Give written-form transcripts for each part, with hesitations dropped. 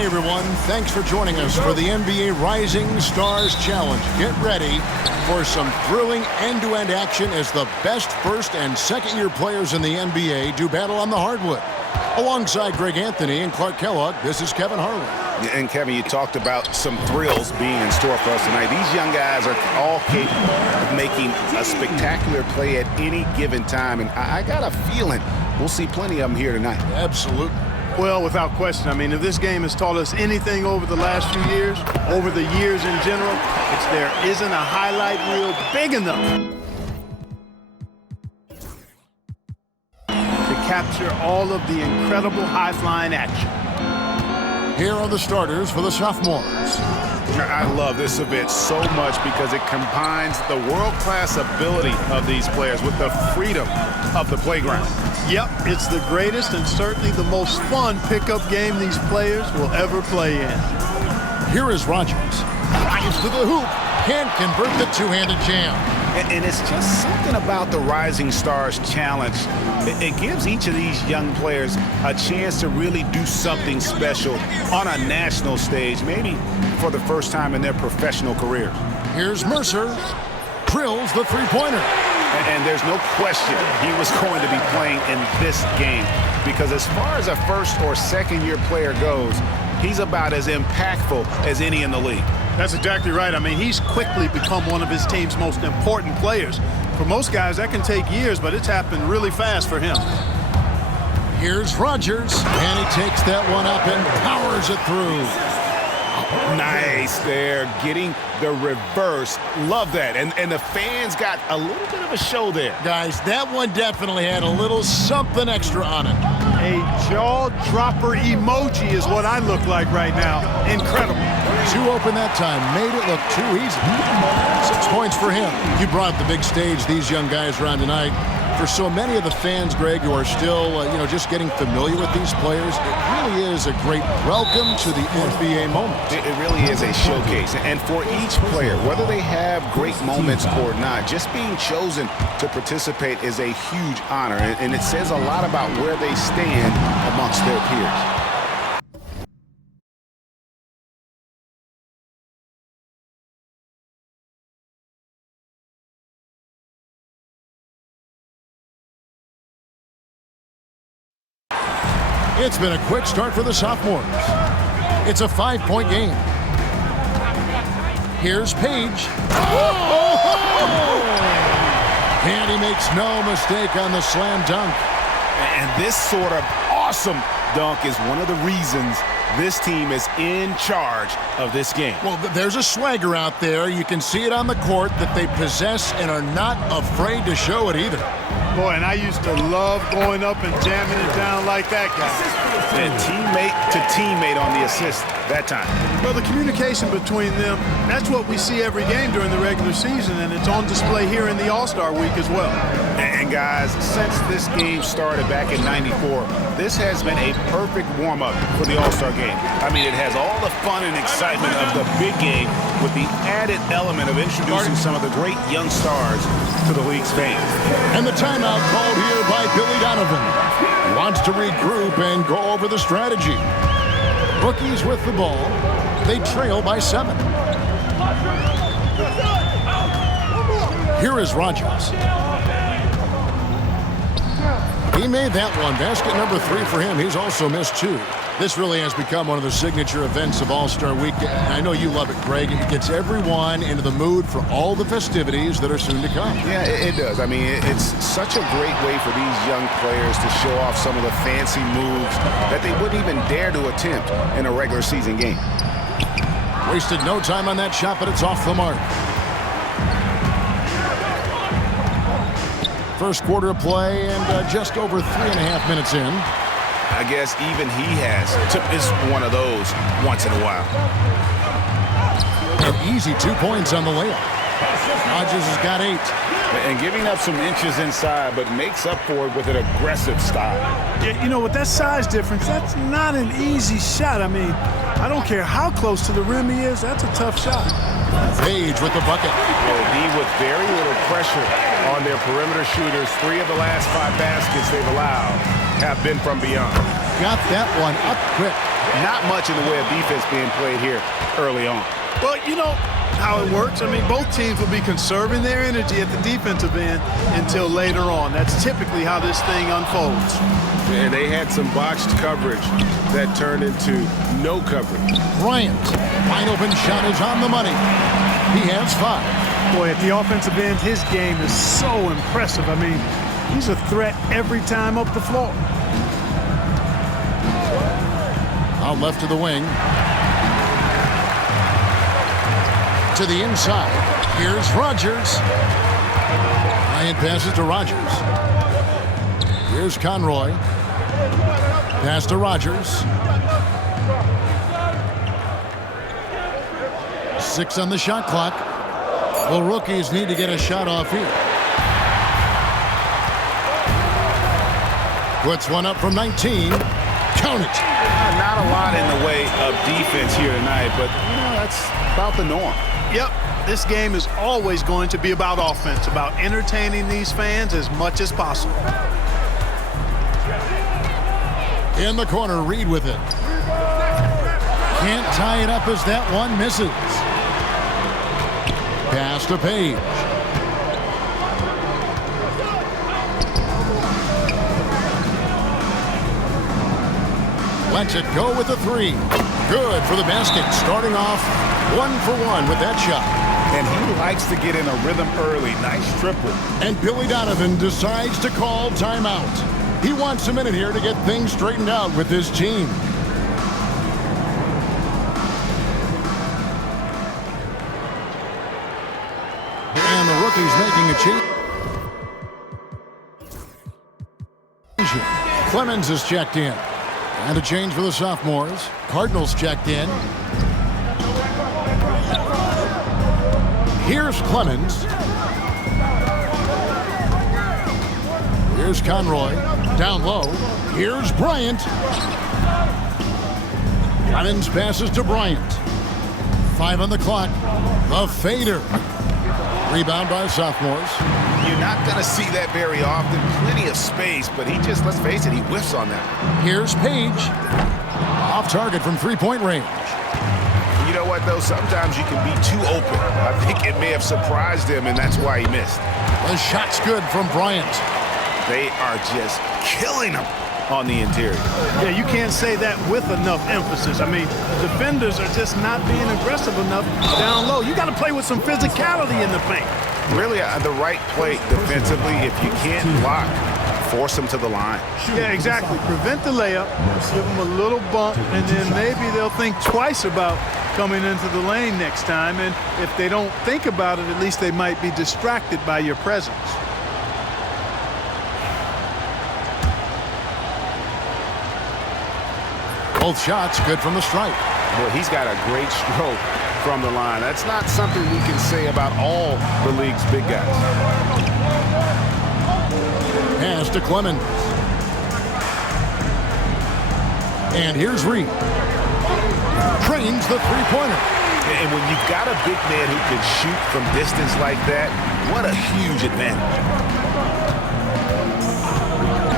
Hi, everyone. Thanks for joining us for the NBA Rising Stars Challenge. Get ready for some thrilling end-to-end action as the best first- and second-year players in the NBA do battle on the hardwood. Alongside Greg Anthony and Clark Kellogg, this is Kevin Harlan. And Kevin, you talked about some thrills being in store for us tonight. These young guys are all capable of making a spectacular play at any given time. And I got a feeling we'll see plenty of them here tonight. Absolutely. Well, without question. I mean, if this game has taught us anything over the last few years, over the years in general, it's there isn't a highlight reel big enough to capture all of the incredible high-flying action. Here are the starters for the sophomores. I love this event so much because it combines the world-class ability of these players with the freedom of the playground. Yep, it's the greatest and certainly the most fun pickup game these players will ever play in. Here is Rodgers. Drives to the hoop. Can't convert the two-handed jam. And it's just something about the Rising Stars Challenge. It gives each of these young players a chance to really do something special on a national stage, maybe for the first time in their professional career. Here's Mercer. Drills the three-pointer. And there's no question he was going to be playing in this game because as far as a first or second year player goes, he's about as impactful as any in the league. That's exactly right. I mean, he's quickly become one of his team's most important players. For most guys, that can take years, but it's happened really fast for him. Here's Rodgers, and he takes that one up and powers it through. Nice there, getting the reverse. Love that. And the fans got a little bit of a show there. Guys, that one definitely had a little something extra on it. A jaw-dropper emoji is what I look like right now. Incredible. Too open that time. Made it look too easy. 6 points for him. You brought up the big stage these young guys are on tonight. For so many of the fans, Greg, who are still, just getting familiar with these players, it really is a great welcome to the NBA moment. It really is a showcase. And for each player, whether they have great moments or not, just being chosen to participate is a huge honor. And it says a lot about where they stand amongst their peers. It's been a quick start for the sophomores. It's a 5-point game. Here's Page. And he makes no mistake on the slam dunk. And this sort of awesome dunk is one of the reasons this team is in charge of this game. Well, there's a swagger out there. You can see it on the court that they possess and are not afraid to show it either. Boy, and I used to love going up and jamming it down like that guy. And teammate to teammate on the assist that time. Well, the communication between them, that's what we see every game during the regular season, and it's on display here in the All-Star Week as well. And guys, since this game started back in '94, this has been a perfect warm-up for the All-Star game. I mean, it has all the fun and excitement of the big game with the added element of introducing some of the great young stars to the league's fans. And the timeout called here by Billy Donovan. He wants to regroup and go over the strategy. Rookies with the ball. They trail by 7. Here is Rodgers. He made that one. Basket number 3 for him. He's also missed 2. This really has become one of the signature events of All-Star Week. And I know you love it, Greg. It gets everyone into the mood for all the festivities that are soon to come. Yeah, it does. I mean, it's such a great way for these young players to show off some of the fancy moves that they wouldn't even dare to attempt in a regular season game. Wasted no time on that shot, but it's off the mark. First quarter of play and just over 3.5 minutes in. I guess even he has took this one of those once in a while. An easy 2 points on the layup. Rodgers has got 8. And giving up some inches inside, but makes up for it with an aggressive style. Yeah, you know, with that size difference, that's not an easy shot. I mean, I don't care how close to the rim he is, that's a tough shot. Page with the bucket. He with very little pressure on their perimeter shooters. 3 of the last 5 baskets they've allowed have been from beyond. Got that one up quick. not much in the way of defense being played here early on. Well, you know how it works. I mean, both teams will be conserving their energy at the defensive end until later on. That's typically how this thing unfolds. And they had some botched coverage that turned into no coverage. Bryant, wide open shot is on the money. He has 5. Boy, at the offensive end, his game is so impressive. I mean, he's a threat every time up the floor. Out left to the wing. To the inside. Here's Rodgers. Bryant passes to Rodgers. Here's Conroy. Pass to Rodgers. 6 on the shot clock. Well, rookies need to get a shot off here. Puts one up from 19. Count it. Not a lot in the way of defense here tonight, but that's about the norm. Yep, this game is always going to be about offense, about entertaining these fans as much as possible. In the corner, Reed with it. Can't tie it up as that one misses. Pass to Page. Lets it go with the 3. Good for the basket. Starting off 1 for 1 with that shot. And he likes to get in a rhythm early. Nice triple. And Billy Donovan decides to call timeout. He wants a minute here to get things straightened out with his team. And the rookie's making a change. Clemens is checked in. And a change for the sophomores. Cardinals checked in. Here's Clemens. Here's Conroy. Down low. Here's Bryant. Clemens passes to Bryant. 5 on the clock. The fader. Rebound by sophomores. You're not going to see that very often. Plenty of space, but he just, let's face it, he whiffs on that. Here's Page. Off target from 3-point range. You know what, though? Sometimes you can be too open. I think it may have surprised him, and that's why he missed. The shot's good from Bryant. They are just killing him on the interior. Yeah, you can't say that with enough emphasis. I mean, defenders are just not being aggressive enough down low. You got to play with some physicality in the paint. Really, the right play defensively. If you can't block, force them to the line. Yeah, exactly. Prevent the layup, give them a little bump, and then maybe they'll think twice about coming into the lane next time. And if they don't think about it, at least they might be distracted by your presence. Both shots good from the stripe. Well, he's got a great stroke from the line. That's not something we can say about all the league's big guys. Pass to Clemens. And here's Reed. Trains the 3-pointer. And when you've got a big man who can shoot from distance like that, what a huge advantage.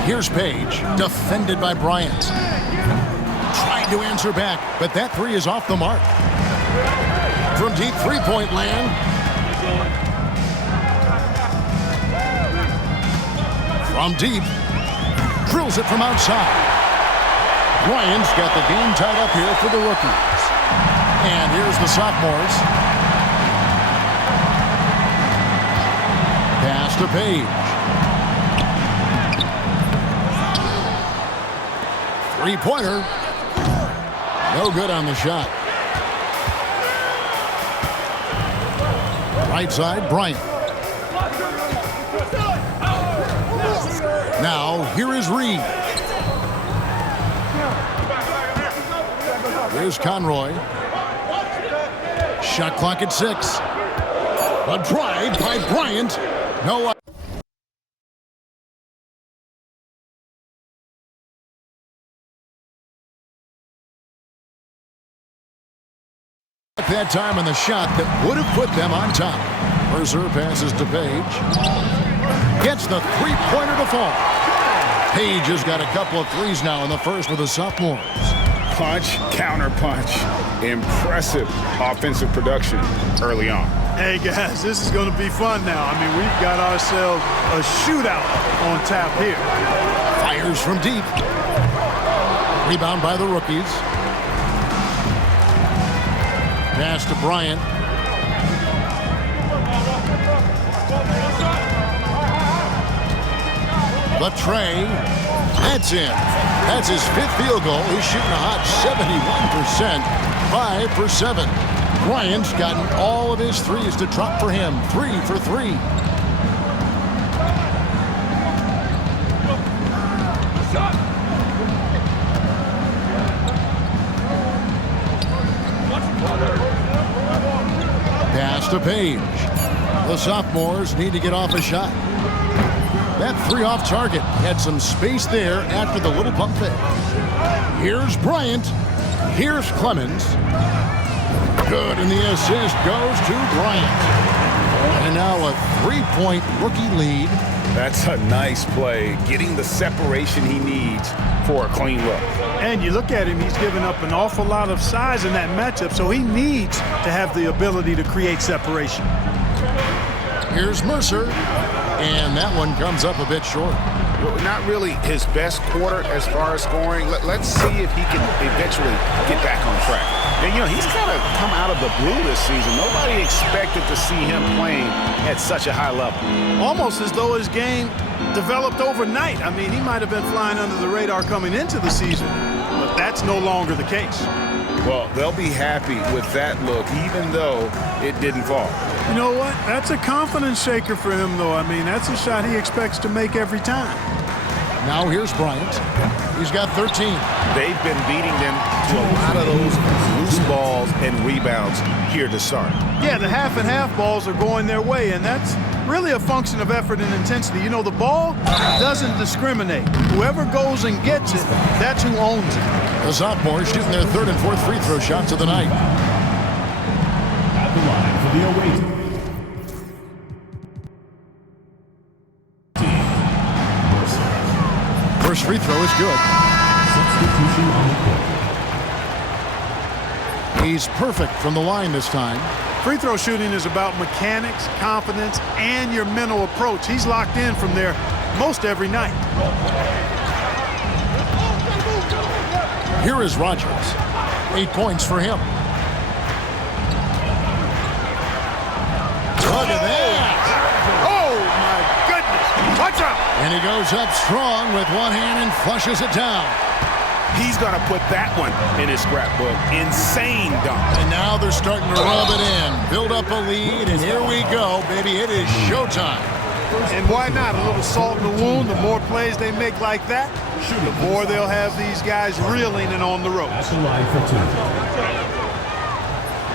Here's Page, defended by Bryant. Tried to answer back, but that 3 is off the mark. From deep 3-point land. From deep. Drills it from outside. Bryant's got the game tied up here for the rookies. And here's the sophomores. Pass to Page. 3-pointer. No good on the shot. Right side, Bryant. Now, here is Reed. Here's Conroy. Shot clock at 6. A drive by Bryant. No. That time on the shot that would have put them on top. Mercer passes to Page. Gets the 3-pointer to fall. Page has got a couple of threes now in the first for the sophomores. punch, counter punch. Impressive offensive production early on. Hey, guys, this is going to be fun now. I mean, we've got ourselves a shootout on tap here. Fires from deep. Rebound by the rookies. Pass to Bryant. The tray. That's in. That's his 5th field goal. He's shooting a hot 71%. 5 for 7. Bryant's gotten all of his threes to drop for him. 3 for 3. Pass to Page. The sophomores need to get off a shot. That 3 off target had some space there after the little pump fake. Here's Bryant. Here's Clemens. Good, and the assist goes to Bryant. And now a 3-point rookie lead. That's a nice play, getting the separation he needs for a clean look. And you look at him, he's given up an awful lot of size in that matchup, so he needs to have the ability to create separation. Here's Mercer, and that one comes up a bit short. Well, not really his best quarter as far as scoring. Let's see if he can eventually get back on track. And, you know, he's kind of come out of the blue this season. Nobody expected to see him playing at such a high level. Almost as though his game developed overnight. I mean, he might have been flying under the radar coming into the season, but that's no longer the case. Well, they'll be happy with that look, even though it didn't fall. You know what? That's a confidence shaker for him, though. I mean, that's a shot he expects to make every time. Now here's Bryant. He's got 13. They've been beating them to a lot of those loose balls and rebounds here to start. Yeah, the half and half balls are going their way, and that's really a function of effort and intensity. You know, the ball doesn't discriminate. Whoever goes and gets it, that's who owns it. The sophomores shooting their 3rd and 4th free throw shots of the night. At the line for the away team. First free throw is good. Substitution on the court. He's perfect from the line this time. Free throw shooting is about mechanics, confidence, and your mental approach. He's locked in from there most every night. Here is Rodgers. 8 points for him. Look at that. Oh, my goodness. Watch out. And he goes up strong with one hand and flushes it down. He's going to put that one in his scrapbook. Insane dunk. And now they're starting to rub it in. Build up a lead, and here we go, baby. It is showtime. And why not? A little salt in the wound. The more plays they make like that, the more they'll have these guys reeling and on the At ropes. the line for 2.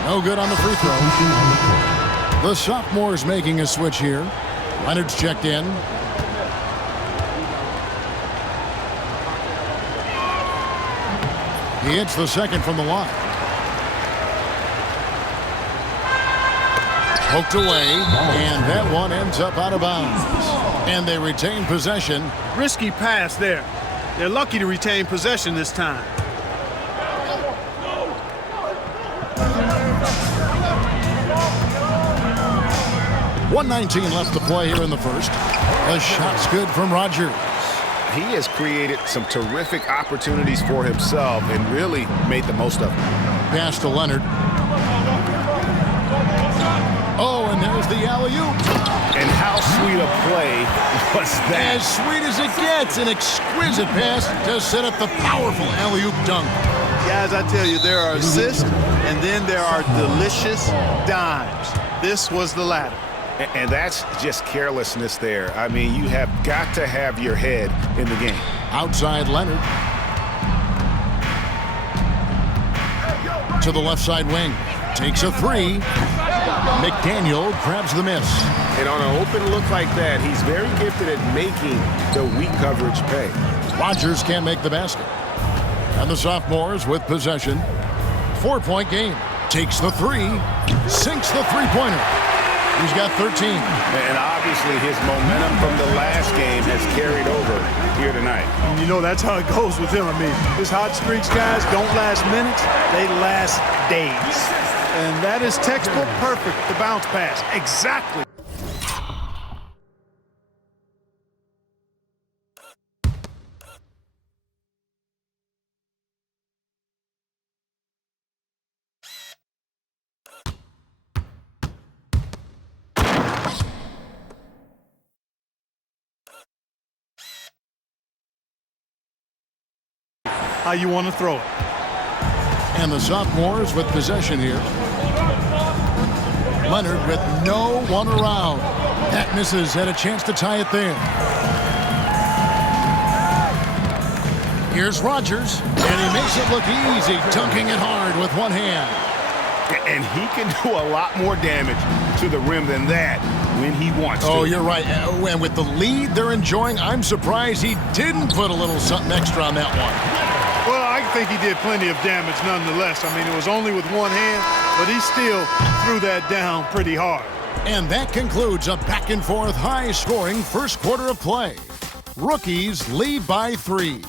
No good on the free throw. Substitution on the court. The sophomores making a switch here. Leonard's checked in. He hits the second from the line. Poked away, and that one ends up out of bounds. And they retain possession. Risky pass there. They're lucky to retain possession this time. .119 left to play here in the first. The shot's good from Rodgers. He has created some terrific opportunities for himself and really made the most of them. Pass to Leonard. Oh, and there's the alley-oop. And how sweet a play was that? As sweet as it gets, an exquisite pass to set up the powerful alley-oop dunk. Guys, I tell you, there are assists, and then there are delicious dimes. This was the latter. And that's just carelessness there. I mean, you have got to have your head in the game. Outside Leonard. To the left side wing. Takes a three. McDaniel grabs the miss. And on an open look like that, he's very gifted at making the weak coverage pay. Rodgers can't make the basket. And the sophomores with possession. 4-point game. Takes the three. Sinks the three-pointer. He's got 13. And obviously his momentum from the last game has carried over here tonight. And you know that's how it goes with him. I mean, his hot streaks, guys, don't last minutes. They last days. And that is textbook perfect, the bounce pass. Exactly. How you want to throw it. And the sophomores with possession here. Leonard with no one around. That misses. Had a chance to tie it there. Here's Rodgers, and he makes it look easy, dunking it hard with one hand. And he can do a lot more damage to the rim than that when he wants to. Oh, you're right. And with the lead they're enjoying, I'm surprised he didn't put a little something extra on that one. Well, I think he did plenty of damage nonetheless. I mean, it was only with one hand, but he still threw that down pretty hard. And that concludes a back-and-forth, high-scoring first quarter of play. Rookies lead by 3.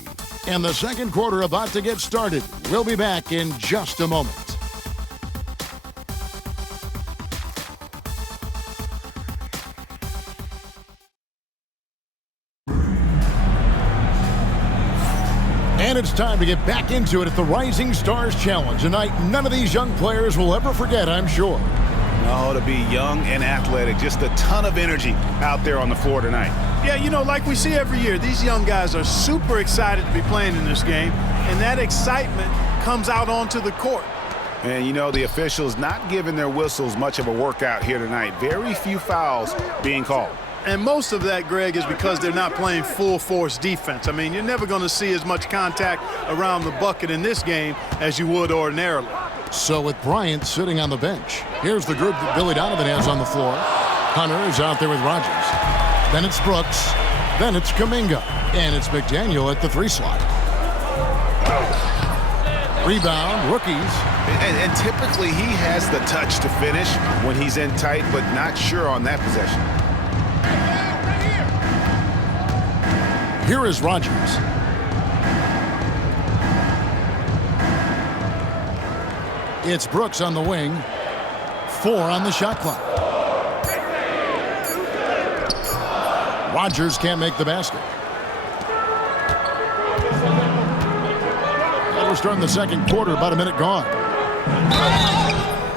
And the second quarter about to get started. We'll be back in just a moment. And it's time to get back into it at the Rising Stars Challenge. A night none of these young players will ever forget, I'm sure. Oh, to be young and athletic, just a ton of energy out there on the floor tonight. Yeah, you know, like we see every year, these young guys are super excited to be playing in this game, and that excitement comes out onto the court. And, you know, the officials not giving their whistles much of a workout here tonight. Very few fouls being called. And most of that, Greg, is because they're not playing full-force defense. I mean, you're never going to see as much contact around the bucket in this game as you would ordinarily. So with Bryant sitting on the bench, here's the group that Billy Donovan has on the floor. Hunter is out there with Rodgers. Then it's Brooks. Then it's Kuminga. And it's McDaniel at the 3 slot. Rebound, rookies. And typically he has the touch to finish when he's in tight, but not sure on that possession. Here is Rodgers. It's Brooks on the wing. 4 on the shot clock. Rodgers can't make the basket. And we're starting the second quarter, about a minute gone.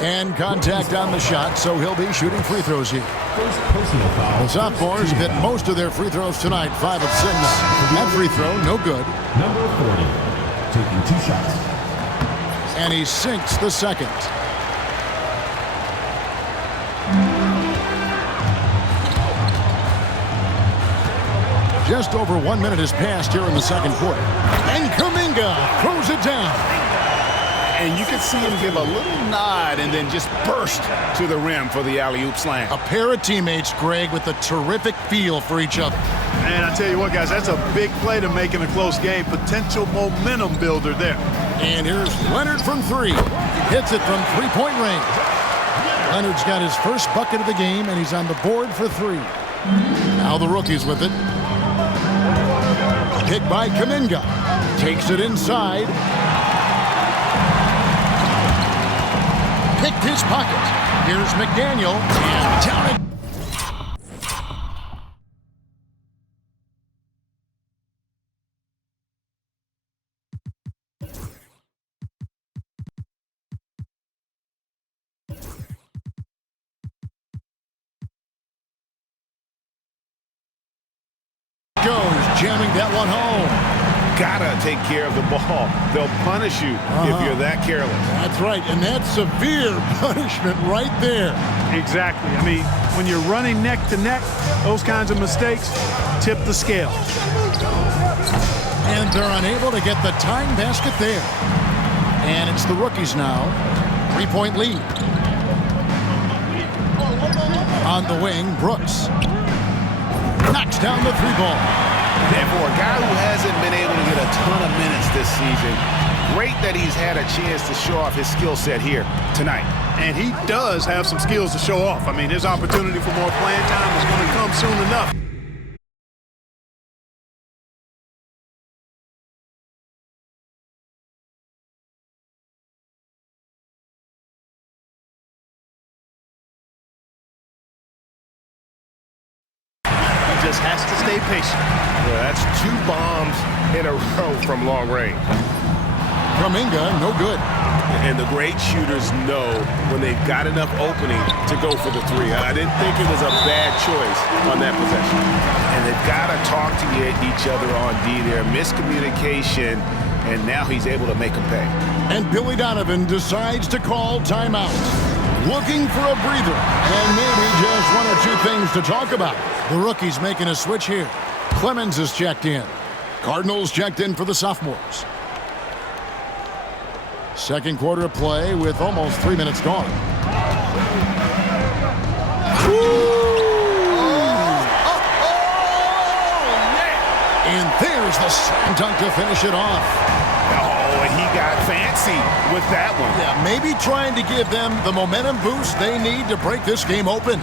And contact on the shot, so he'll be shooting free throws here. The sophomores have hit most of their free throws tonight, 5 of 6. That free throw, no good. Number 40, taking 2 shots. And he sinks the second. Just over 1 minute has passed here in the second quarter. And Kuminga throws it down. And you can see him give a little nod and then just burst to the rim for the alley-oop slam. A pair of teammates, Greg, with a terrific feel for each other. And I tell you what, guys, that's a big play to make in a close game. Potential momentum builder there. And here's Leonard from 3. Hits it from three-point range. Leonard's got his first bucket of the game, and he's on the board for 3. Now the rookies with it. Kick by Kuminga. Takes it inside. Picked his pocket. Here's McDaniel. And down it. Goes, jamming that one home. Gotta take care of the ball. They'll punish you if you're that careless. That's right, and that's severe punishment right there. Exactly. I mean, when you're running neck to neck, those kinds of mistakes tip the scale. And they're unable to get the tying basket there. And it's the rookies now. 3-point lead. On the wing, Brooks. Knocks down the 3-ball. And for a guy who hasn't been able to get a ton of minutes this season, great that he's had a chance to show off his skill set here tonight. and he does have some skills to show off. I mean, his opportunity for more playing time is going to come soon enough. Just has to stay patient. Well, that's 2 bombs in a row from long range. Kuminga, no good. And the great shooters know when they've got enough opening to go for the 3. I didn't think it was a bad choice on that possession. And they've got to talk to each other on D there. Miscommunication, and now he's able to make them pay. And Billy Donovan decides to call timeout. Looking for a breather, and maybe just 1 or 2 things to talk about. The rookie's making a switch here. Clemens is checked in. Cardinals checked in for the sophomores. Second quarter of play with almost 3 minutes gone. And there's the slam dunk to finish it off. Oh, and he got fancy with that one. Yeah, maybe trying to give them the momentum boost they need to break this game open.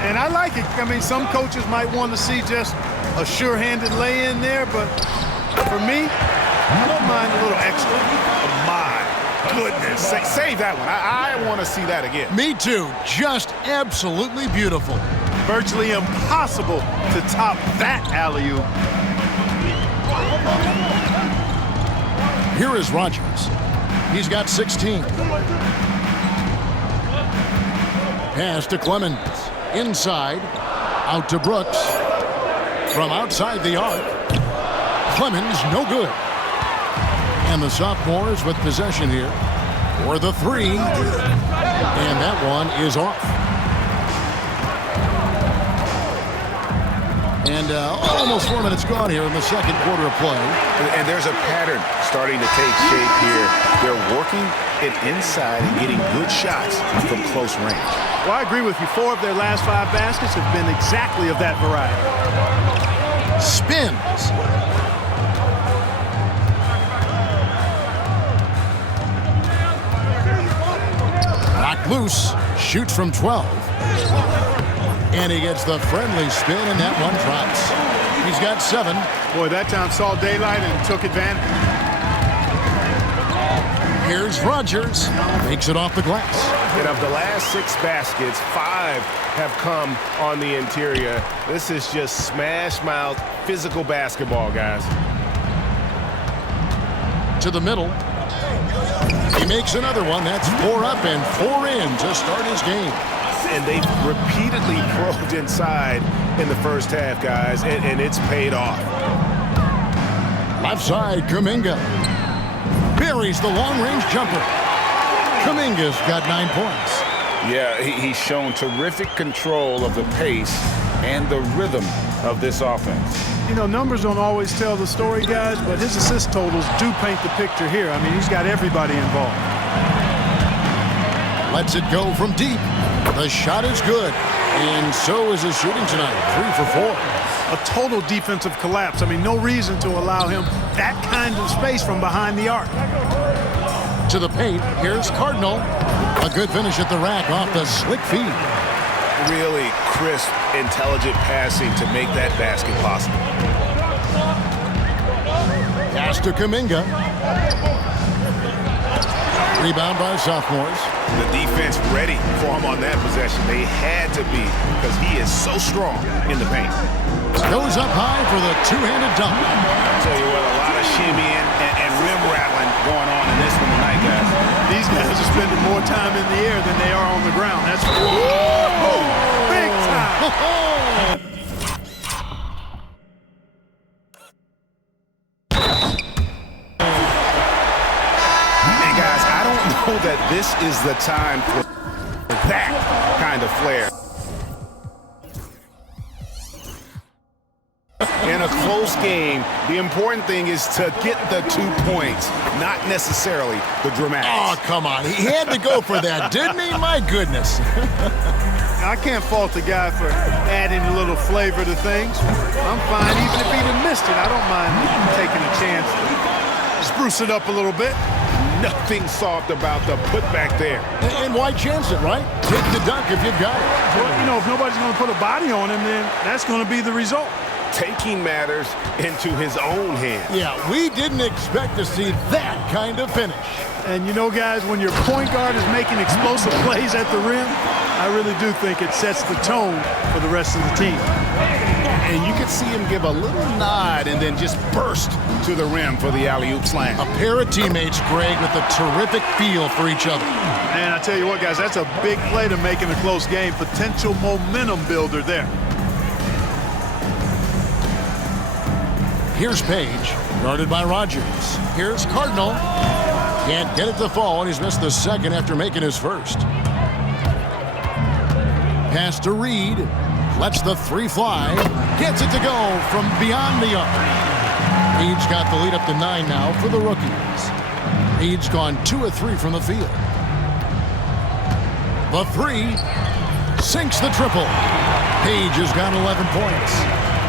And I like it. I mean, some coaches might want to see just a sure-handed lay-in there, but for me, I don't mind a little extra. My goodness. Save that one. I want to see that again. Me too. Just absolutely beautiful. Virtually impossible to top that alley-oop. Here is Rodgers. He's got 16. Pass to Clemens. Inside. Out to Brooks. From outside the arc. Clemens, no good. And the sophomores with possession here for the 3. And that one is off. And almost 4 minutes gone here in the second quarter of play. And there's a pattern starting to take shape here. They're working it inside and getting good shots from close range. Well, I agree with you. 4 of their last 5 baskets have been exactly of that variety. Spins. Knocked loose. Shoots from 12. And he gets the friendly spin, and that one drops. He's got 7. Boy, that time saw daylight and took advantage. Here's Rodgers. Makes it off the glass. And of the last 6 baskets, 5 have come on the interior. This is just smash mouth physical basketball, guys. To the middle. He makes another one. That's 4 up and 4 in to start his game. And they've repeatedly probed inside in the first half, guys, and it's paid off. Left side, Kuminga. Buries the long-range jumper. Kuminga's got 9 points. Yeah, he's shown terrific control of the pace and the rhythm of this offense. You know, numbers don't always tell the story, guys, but his assist totals do paint the picture here. I mean, he's got everybody involved. Lets it go from deep. The shot is good, and so is his shooting tonight. 3 for 4. A total defensive collapse. I mean, no reason to allow him that kind of space from behind the arc. To the paint, here's Cardinal. A good finish at the rack off the slick feed. Really crisp, intelligent passing to make that basket possible. Pass to Kuminga. Rebound by sophomores. The defense ready for him on that possession. They had to be because he is so strong in the paint. Goes up high for the two-handed dunk. I'll tell you what, a lot of shimmying and rim rattling going on in this one tonight, guys. These guys are spending more time in the air than they are on the ground. That's big time. That this is the time for that kind of flair. In a close game, the important thing is to get the 2 points, not necessarily the dramatics. Oh, come on. He had to go for that, didn't he? My goodness. I can't fault the guy for adding a little flavor to things. I'm fine. Even if he'd have missed it, I don't mind taking a chance to spruce it up a little bit. Nothing soft about the putback there. And why chance it, right? Take the dunk if you've got it. Well, you know, if nobody's going to put a body on him, then that's going to be the result. Taking matters into his own hands. Yeah, we didn't expect to see that kind of finish. And you know, guys, when your point guard is making explosive plays at the rim, I really do think it sets the tone for the rest of the team. And you could see him give a little nod and then just burst to the rim for the alley-oop slam. A pair of teammates, Greg, with a terrific feel for each other. And I tell you what, guys, that's a big play to make in a close game. Potential momentum builder there. Here's Page, guarded by Rodgers. Here's Cardinal. Can't get it to fall, and he's missed the second after making his first. Pass to Reed. Lets the three fly. Gets it to go from beyond the arc. Reed's got the lead up to 9 now for the rookies. Reed's gone 2 of 3 from the field. The three sinks the triple. Page has got 11 points.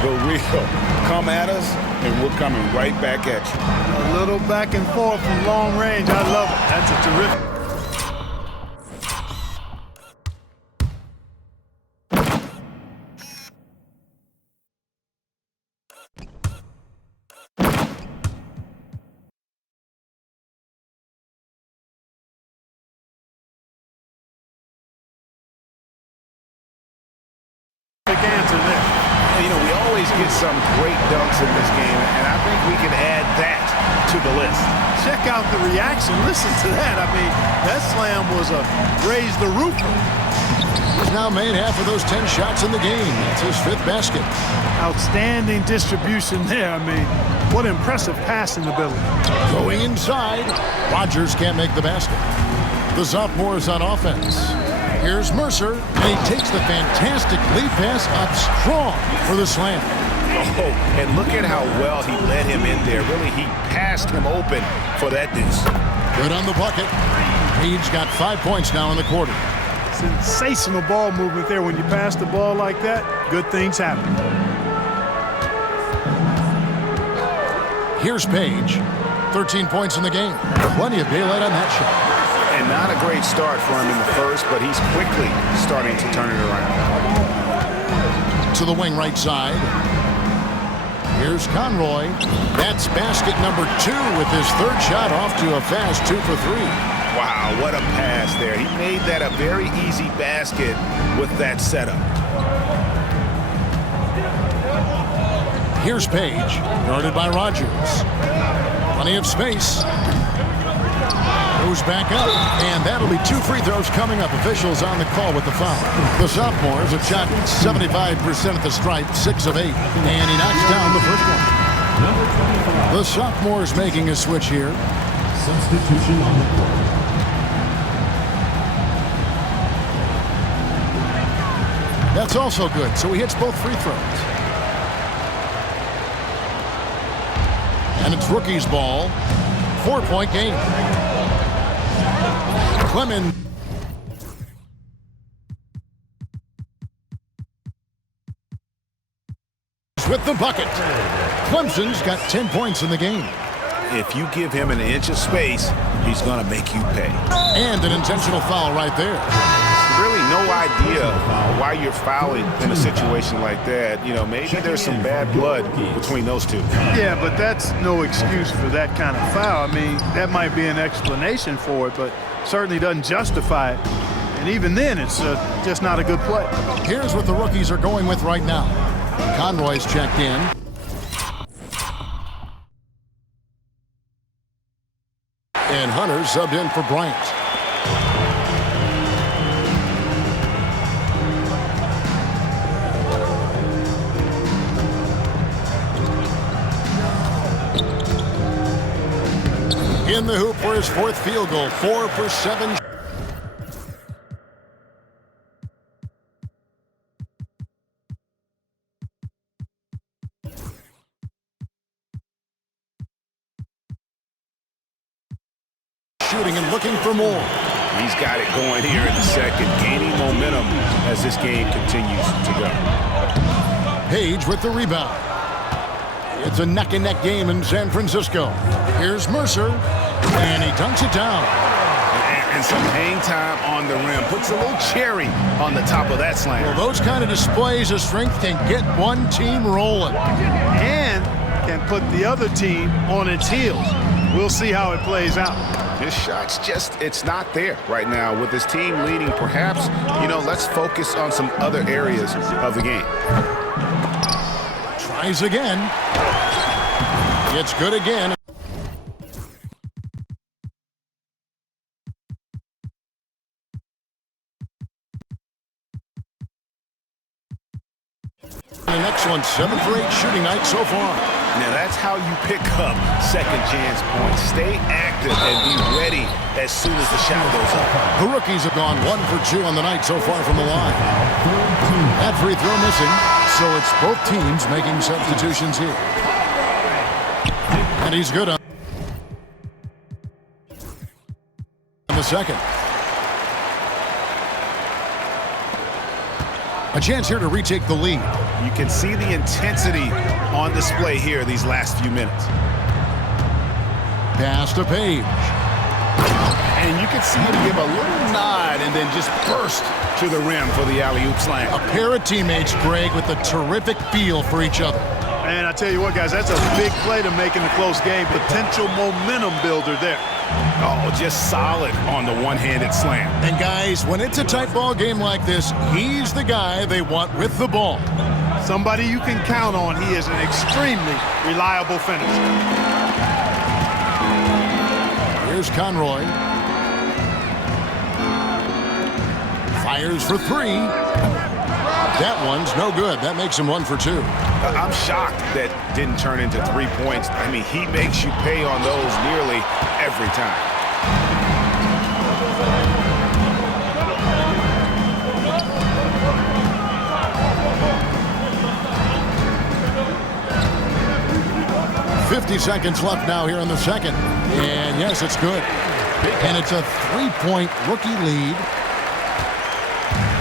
The real. Come at us, and we're coming right back at you. A little back and forth from long range. I love it. That's a terrific. Answer there. You know, we always get some great dunks in this game, and I think we can add that to the list. Check out the reaction. Listen to that. I mean, that slam was a raise the roof. He's now made half of those 10 shots in the game. That's his 5th basket. Outstanding distribution there. I mean, what impressive passing ability. Going inside. Rodgers can't make the basket. The sophomore is on offense. Here's Mercer, and he takes the fantastic lead pass up strong for the slam. Oh, and look at how well he led him in there. Really, he passed him open for that deuce. Good on the bucket. Page's got 5 points now in the quarter. Sensational ball movement there. When you pass the ball like that, good things happen. Here's Page. 13 points in the game. Plenty of daylight on that shot. And not a great start for him in the first, but he's quickly starting to turn it around. To the wing right side. Here's Conroy. That's basket number 2 with his 3rd shot off to a fast 2 for 3. Wow, what a pass there. He made that a very easy basket with that setup. Here's Page, guarded by Rodgers. Plenty of space. Goes back up, and that'll be 2 free throws coming up. Officials on the call with the foul. The sophomores have shot 75% at the stripe, 6 of 8, and he knocks down the first one. The sophomore's making a switch here. Substitution on the court. That's also good, so he hits both free throws. And it's rookie's ball. 4-point game. Clemens with the bucket. Clemson's got 10 points in the game. If you give him an inch of space, he's going to make you pay. And an intentional foul right there. Really no idea why you're fouling in a situation like that. You know, maybe there's some bad blood between those two. Yeah, but that's no excuse for that kind of foul. I mean, that might be an explanation for it, but certainly doesn't justify it. And even then, it's just not a good play. Here's what the rookies are going with right now. Conroy's checked in. And Hunter subbed in for Bryant. In the hoop for his 4th field goal, 4 for 7. Shooting and looking for more. He's got it going here in the second, gaining momentum as this game continues to go. Page with the rebound. It's a neck-and-neck game in San Francisco. Here's Mercer. And he dunks it down. And some hang time on the rim. Puts a little cherry on the top of that slam. Well, those kind of displays of strength can get one team rolling. And can put the other team on its heels. We'll see how it plays out. His shot's just, it's not there right now. With his team leading, perhaps, let's focus on some other areas of the game. Tries again. It's good again. An excellent 7 for 8 shooting night so far. Now that's how you pick up second chance points. Stay active and be ready as soon as the shot goes up. The rookies have gone 1 for 2 on the night so far from the line. That free throw missing, so it's both teams making substitutions here. And he's good on the second. A chance here to retake the lead. You can see the intensity on display here these last few minutes. Pass to Page. And you can see him give a little nod and then just burst to the rim for the alley-oop slam. A pair of teammates, Greg, with a terrific feel for each other. And I tell you what, guys, that's a big play to make in a close game. Potential momentum builder there. Oh, just solid on the one-handed slam. And guys, when it's a tight ball game like this, he's the guy they want with the ball. Somebody you can count on. He is an extremely reliable finisher. Here's Conroy. Fires for 3. That one's no good. That makes him 1 for 2. I'm shocked that didn't turn into 3 points. I mean, he makes you pay on those nearly every time. .50 left now here in the second. And yes, it's good. And it's a 3-point rookie lead.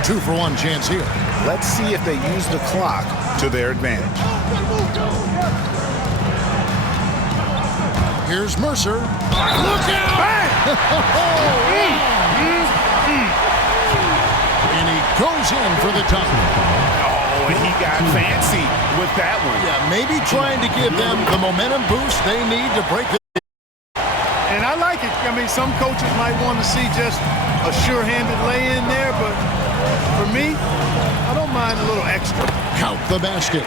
2 for 1 chance here. Let's see if they use the clock to their advantage. Here's Mercer. Look out! And he goes in for the top. Oh, and he got fancy with that one. Yeah, maybe trying to give them the momentum boost they need to break the... And I like it. I mean, some coaches might want to see just a sure-handed lay-in there, but for me, I don't mind a little extra. Count the basket.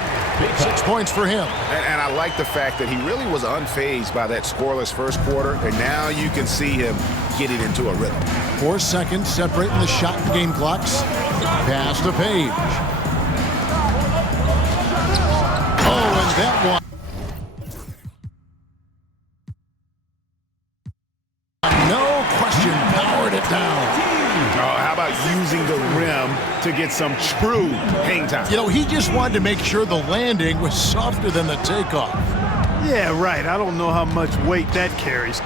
6 points for him. And I like the fact that he really was unfazed by that scoreless first quarter, and now you can see him getting into a rhythm. 4 seconds separating the shot and game clocks. Pass to Page. Oh, and that one. No question, powered it down. Oh, how about using the rim to get some true hang time? He just wanted to make sure the landing was softer than the takeoff. Yeah, right. I don't know how much weight that carries.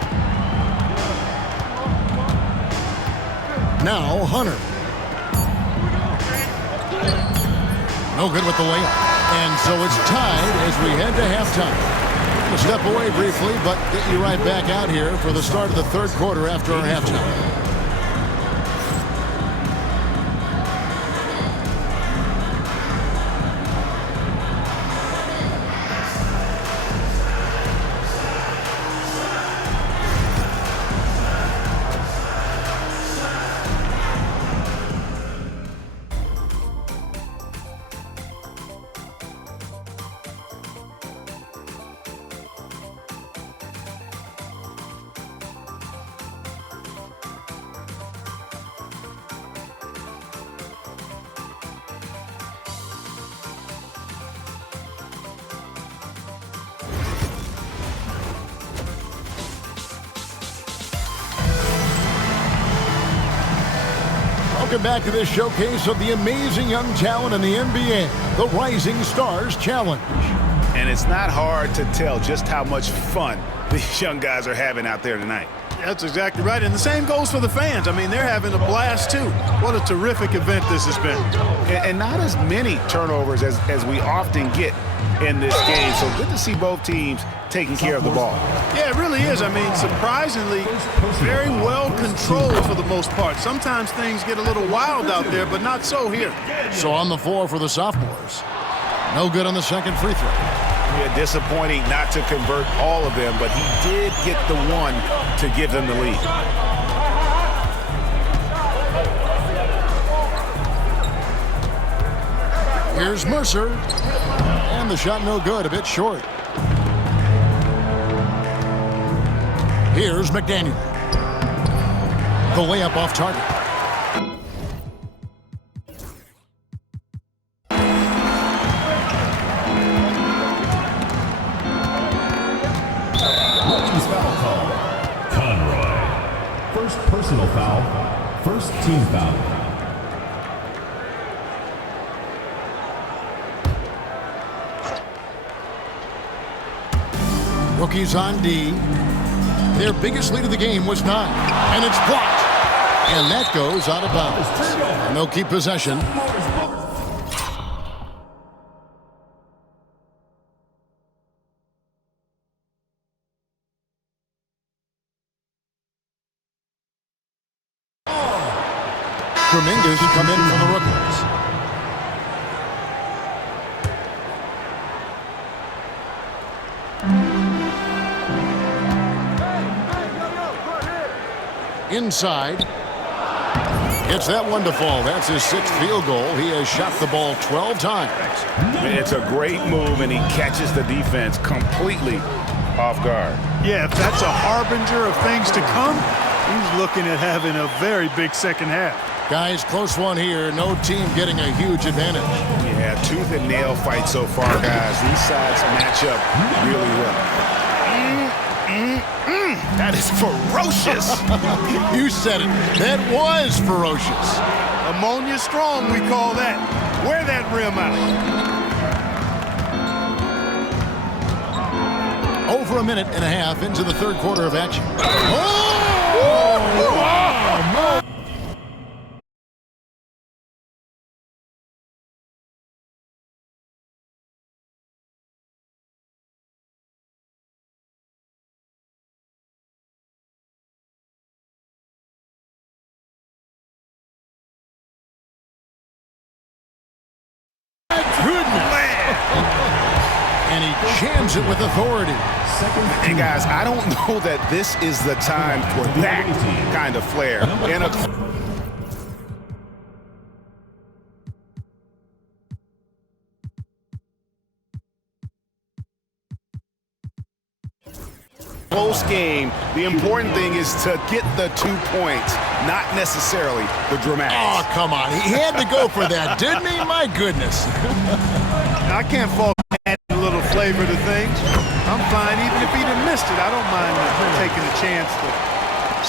Now, Hunter. No good with the layup. And so it's tied as we head to halftime. We'll step away briefly, but get you right back out here for the start of the third quarter after our halftime. Welcome back to this showcase of the amazing young talent in the NBA, the Rising Stars Challenge. And it's not hard to tell just how much fun these young guys are having out there tonight. That's exactly right. And the same goes for the fans. I mean, they're having a blast, too. What a terrific event this has been. And not as many turnovers as we often get in this game. So good to see both teams taking care of the ball. Yeah, it really is. I mean, surprisingly, very well controlled for the most part. Sometimes things get a little wild out there, but not so here. So on the floor for the sophomores. No good on the second free throw. Yeah, disappointing not to convert all of them, but he did get the one to give them the lead. Here's Mercer. And the shot no good, a bit short. Here's McDaniel. The layup off target. Foul call. Conroy. First personal foul. First team foul. Rookies on D. Their biggest lead of the game was 9. And it's blocked. And that goes out of bounds. And they'll keep possession. Dominguez come in from the rookies. Inside. Gets that one to fall. That's his 6th field goal. He has shot the ball 12 times. It's a great move, and he catches the defense completely off guard. Yeah, if that's a harbinger of things to come, he's looking at having a very big second half. Guys, close one here. No team getting a huge advantage. Yeah, tooth and nail fight so far, guys. These sides match up really well. That is ferocious. You said it. That was ferocious. Ammonia strong, we call that. Wear that rim out. Over a minute and a half into the third quarter of action. And he jams it with authority. And guys, I don't know that this is the time for that kind of flair. In a close game, the important thing is to get the 2 points, not necessarily the dramatics. Oh, come on. He had to go for that, didn't he? My goodness. I can't fault adding a little flavor to things. I'm fine even if he'd have missed it. I don't mind taking a chance to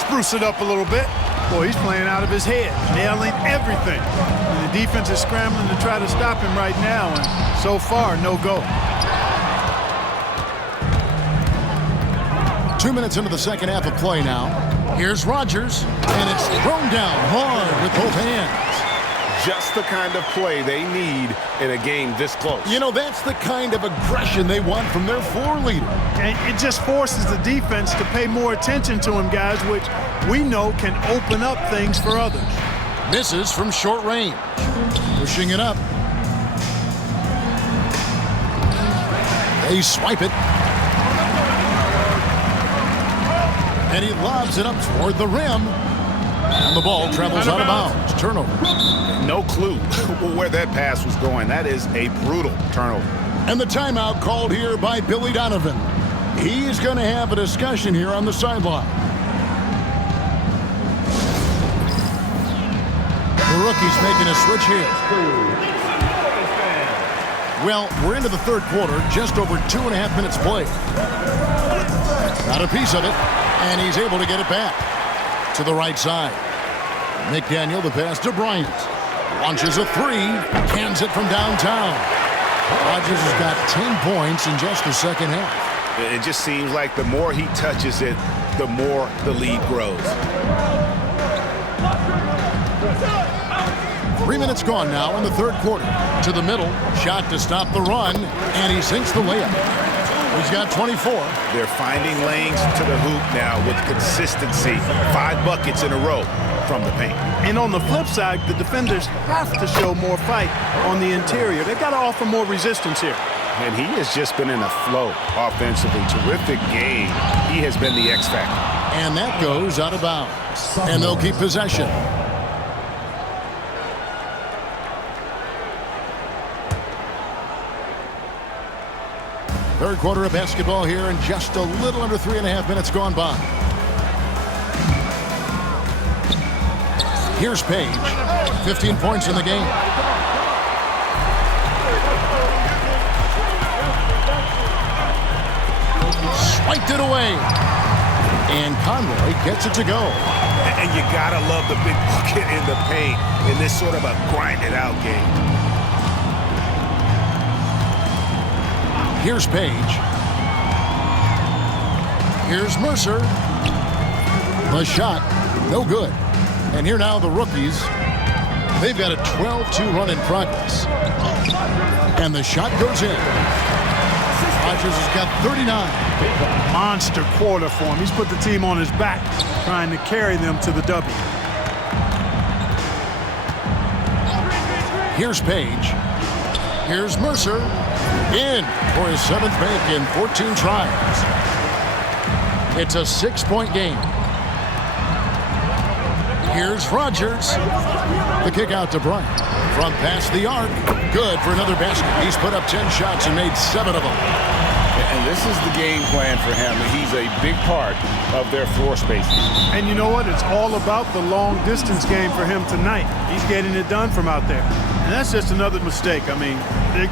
spruce it up a little bit. Boy, he's playing out of his head, nailing everything. And the defense is scrambling to try to stop him right now, and so far, no go. 2 minutes into the second half of play now. Here's Rodgers, and it's thrown down hard with both hands. Just the kind of play they need in a game this close. You know, that's the kind of aggression they want from their floor leader. And it just forces the defense to pay more attention to him, guys, which we know can open up things for others. Misses from short range. Pushing it up. They swipe it. And he lobs it up toward the rim. And the ball travels out of bounds. Turnover. No clue where that pass was going. That is a brutal turnover. And the timeout called here by Billy Donovan. He's going to have a discussion here on the sideline. The rookie's making a switch here. Well, we're into the third quarter, just over 2.5 minutes played. Got a piece of it, and he's able to get it back to the right side. McDaniel, the pass to Bryant. Launches a three, cans it from downtown. Rodgers has got 10 points in just the second half. It just seems like the more he touches it, the more the lead grows. 3 minutes gone now in the third quarter. To the middle, shot to stop the run, and he sinks the layup. He's got 24. They're finding lanes to the hoop now with consistency. 5 buckets in a row from the paint. And on the flip side, the defenders have to show more fight on the interior. They've got to offer more resistance here. And he has just been in a flow offensively. Terrific game. He has been the X factor. And that goes out of bounds. And they'll keep possession. Third quarter of basketball here, and just a little under 3.5 minutes gone by. Here's Page. 15 points in the game. Swiped it away. And Conroy gets it to go. And you gotta love the big bucket in the paint in this sort of a grinded-out game. Here's Page. Here's Mercer. The shot, no good. And here now the rookies. They've got a 12-2 run in progress. And the shot goes in. Rodgers has got 39. Monster quarter for him. He's put the team on his back, trying to carry them to the W. Here's Page. Here's Mercer. In for his 7th make in 14 tries. It's a 6-point game. Here's Rodgers. The kick out to Bryant. From past the arc. Good for another basket. He's put up 10 shots and made 7 of them. And this is the game plan for him. He's a big part of their floor spacing. And you know what? It's all about the long distance game for him tonight. He's getting it done from out there. And that's just another mistake. I mean,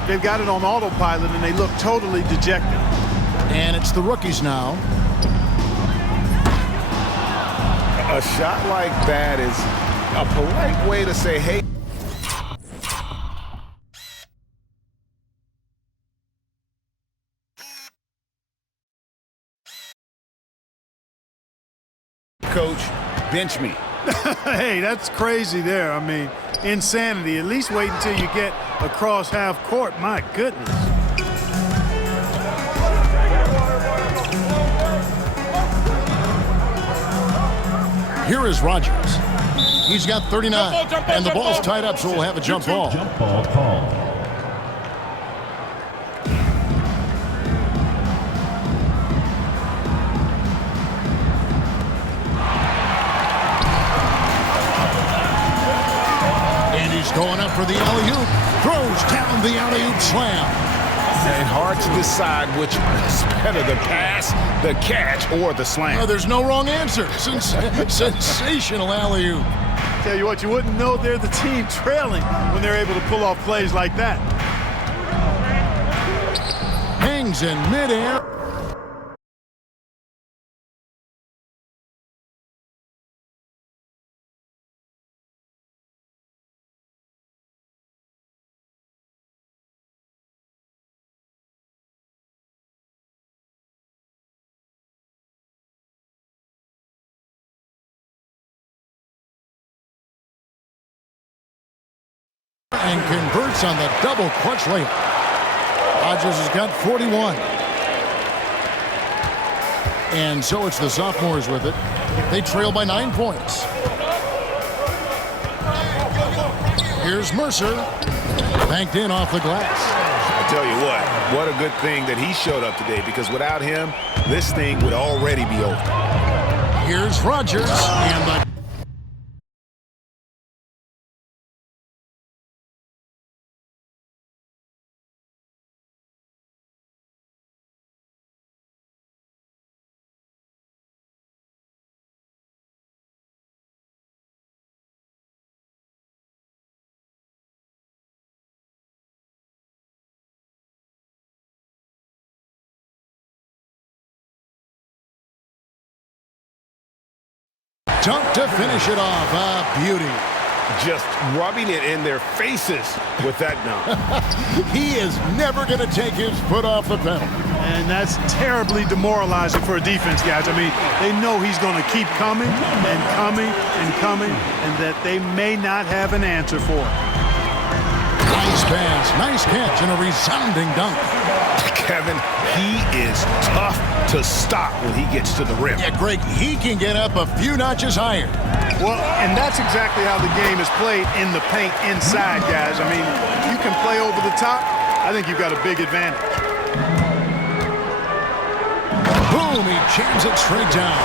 they've got it on autopilot, and they look totally dejected. And it's the rookies now. A shot like that is a polite way to say, hey. Coach, bench me. Hey, that's crazy there. I mean, insanity. At least wait until you get across half court. My goodness. Here is Rodgers. He's got 39. And the ball's tied up, so we'll have a jump ball. Jump ball called. Going up for the alley-oop. Throws down the alley-oop slam. And hard to decide which is better, the pass, the catch, or the slam. Oh, there's no wrong answer. Sensational alley-oop. Tell you what, you wouldn't know they're the team trailing when they're able to pull off plays like that. Hangs in midair. And converts on the double clutch layup. Rodgers has got 41. And so it's the sophomores with it. They trail by 9 points. Here's Mercer. Banked in off the glass. I tell you what a good thing that he showed up today, because without him, this thing would already be over. Here's Rodgers. And the dunk to finish it off. A beauty. Just rubbing it in their faces with that dunk. He is never going to take his foot off the pedal. And that's terribly demoralizing for a defense, guys. I mean, they know he's going to keep coming and coming and coming, and that they may not have an answer for it. Nice pass, nice catch, and a resounding dunk. Kevin, he is tough to stop when he gets to the rim. Yeah, Greg, he can get up a few notches higher. Well, and that's exactly how the game is played in the paint inside, guys. I mean, you can play over the top. I think you've got a big advantage. Boom, he jams it straight down.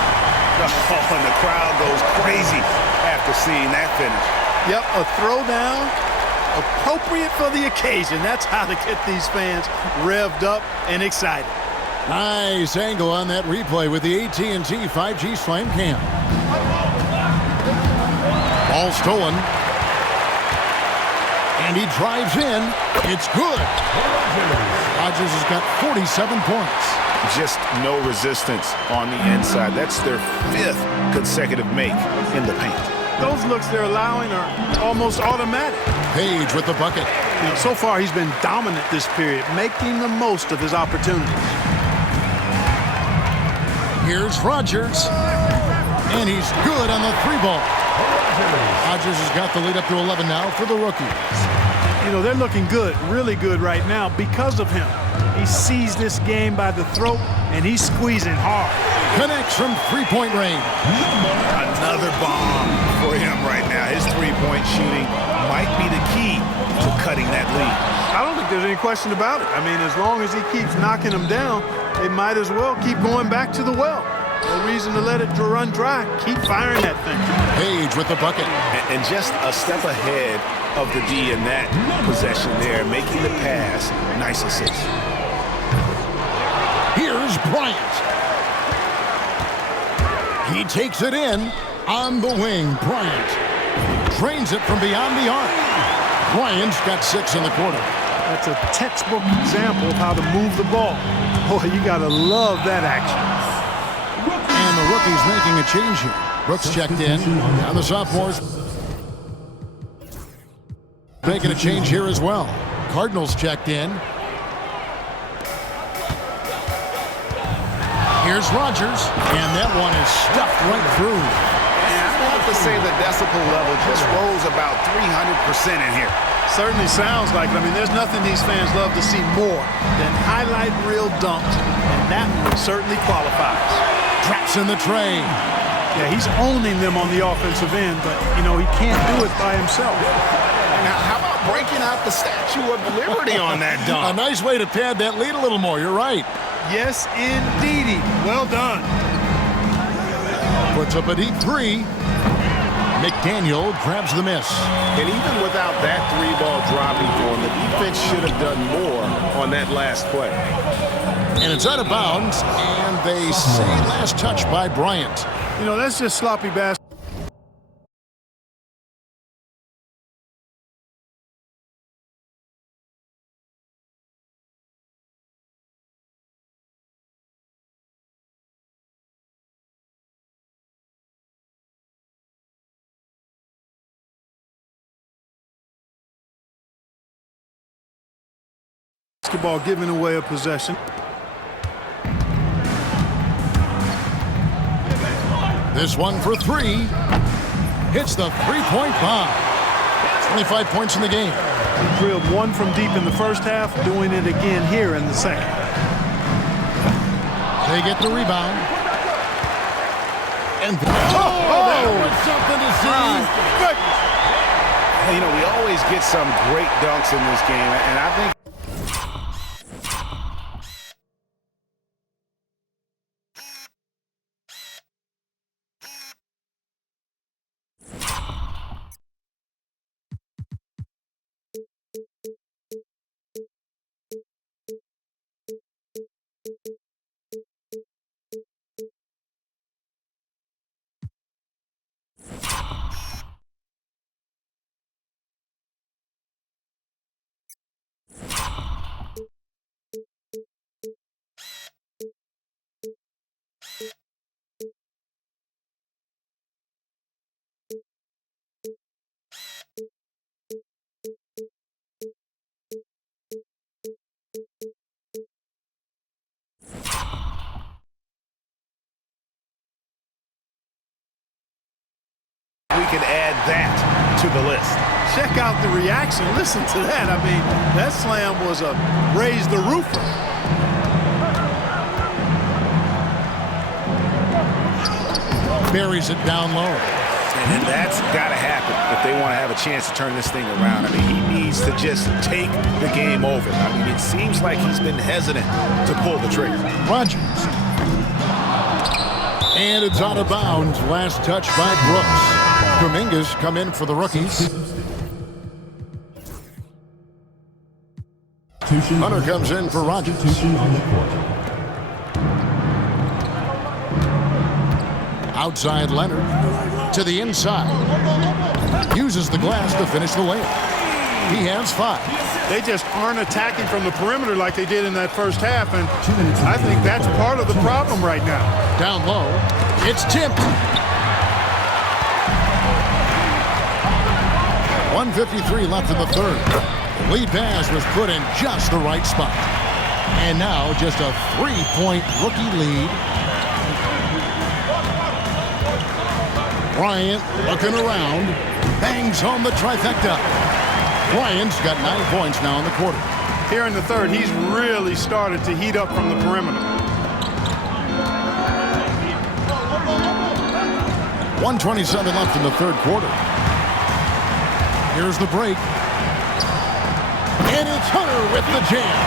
Oh, and the crowd goes crazy after seeing that finish. Yep, a throwdown, appropriate for the occasion. That's how to get these fans revved up and excited. Nice angle on that replay with the AT&T 5G Slam Cam. Ball stolen. And he drives in. It's good. Rodgers has got 47 points. Just no resistance on the inside. That's their 5th consecutive make in the paint. Those looks they're allowing are almost automatic. Page with the bucket. You know, so far he's been dominant this period, making the most of his opportunities. Here's Rodgers. And he's good on the 3-ball. Rodgers has got the lead up to 11 now for the rookie. You know, they're looking good, really good right now because of him. He sees this game by the throat, and he's squeezing hard. Connects from three-point range. Another bomb for him right now. His three-point shooting might be the key to cutting that lead. I don't think there's any question about it. I mean, as long as he keeps knocking them down, they might as well keep going back to the well. No reason to let it run dry. Keep firing that thing. Page with the bucket. And just a step ahead of the D in that possession there, making the pass. Nice assist. Here's Bryant. He takes it in on the wing. Bryant drains it from beyond the arc. Bryant's got 6 in the quarter. That's a textbook example of how to move the ball. Boy, you got to love that action. And the rookie's making a change here. Brooks checked in. Now the sophomores making a change here as well. Cardinals checked in. Here's Rodgers, and that one is stuffed right through. And I have to say the decibel level just rose about 300% in here. Certainly sounds like it. I mean, there's nothing these fans love to see more than highlight reel dunks, and that one certainly qualifies. Traps in the tray. Yeah, he's owning them on the offensive end, but, you know, he can't do it by himself. Now, how about breaking out the Statue of Liberty on that dunk? A nice way to pad that lead a little more. You're right. Yes, indeedy. Well done. Puts up a deep 3. McDaniel grabs the miss. And even without that 3-ball dropping for him, the defense should have done more on that last play. And it's out of bounds, and they say last touch by Bryant. You know, that's just sloppy basketball. Basketball giving away a possession. This one for 3. Hits the 3-point bomb. 25 points in the game. He drilled one from deep in the first half, doing it again here in the second. They get the rebound. And that was something to see. You know, we always get some great dunks in this game, and I think the list. Check out the reaction. Listen to that. I mean, that slam was a raise the roofer. Buries it down low. And that's got to happen if they want to have a chance to turn this thing around. I mean, he needs to just take the game over. I mean, it seems like he's been hesitant to pull the trigger. Rodgers. And it's out of bounds. Last touch by Brooks. Dominguez come in for the rookies. Hunter comes in for Rodgers. Outside Leonard to the inside. Uses the glass to finish the layup. He has 5. They just aren't attacking from the perimeter like they did in that first half, and I think that's part of the problem right now. Down low. It's tipped. 1:53 left in the third. The lead pass was put in just the right spot. And now just a 3-point rookie lead. Bryant looking around, bangs home the trifecta. Bryant's got 9 points now in the quarter. Here in the third, he's really started to heat up from the perimeter. 1:27 left in the third quarter. Here's the break. And it's Hunter with the jam.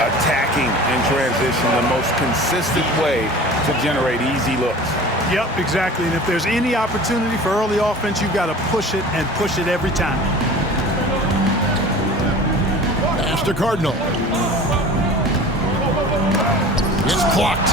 Attacking in transition, the most consistent way to generate easy looks. Yep, exactly. And if there's any opportunity for early offense, you've got to push it and push it every time. Pass to Cardinal. It's blocked.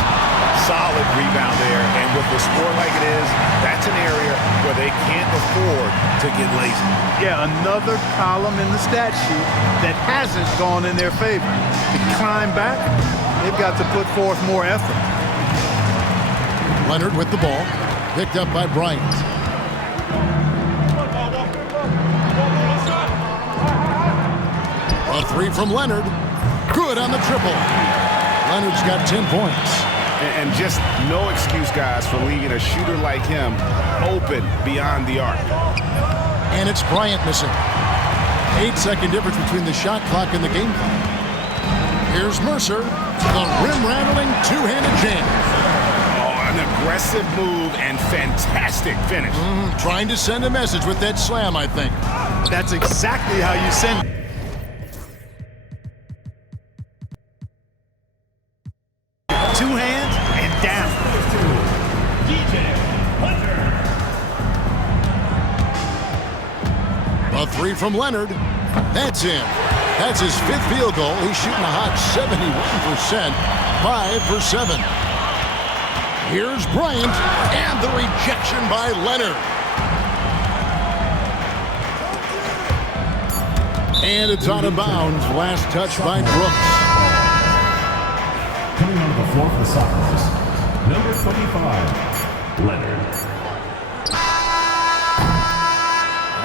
Solid rebound there, and with the score like it is, that's an area where they can't afford to get lazy. Yeah, another column in the stat sheet that hasn't gone in their favor. To climb back, they've got to put forth more effort. Leonard with the ball, picked up by Bryant. A 3 from Leonard. Good on the triple. Leonard's got 10 points. And just no excuse, guys, for leaving a shooter like him open beyond the arc. And it's Bryant missing. 8-second difference between the shot clock and the game clock. Here's Mercer. The rim-rattling two-handed jam. An aggressive move and fantastic finish. Trying to send a message with that slam, I think. That's exactly how you send it. Two hands and down. A 3 from Leonard. That's in. That's his 5th field goal. He's shooting a hot 71%. 5 for 7. Here's Bryant, and the rejection by Leonard. And it's out of bounds. Last touch by Brooks. Coming onto the floor for the Sockers, number 25, Leonard.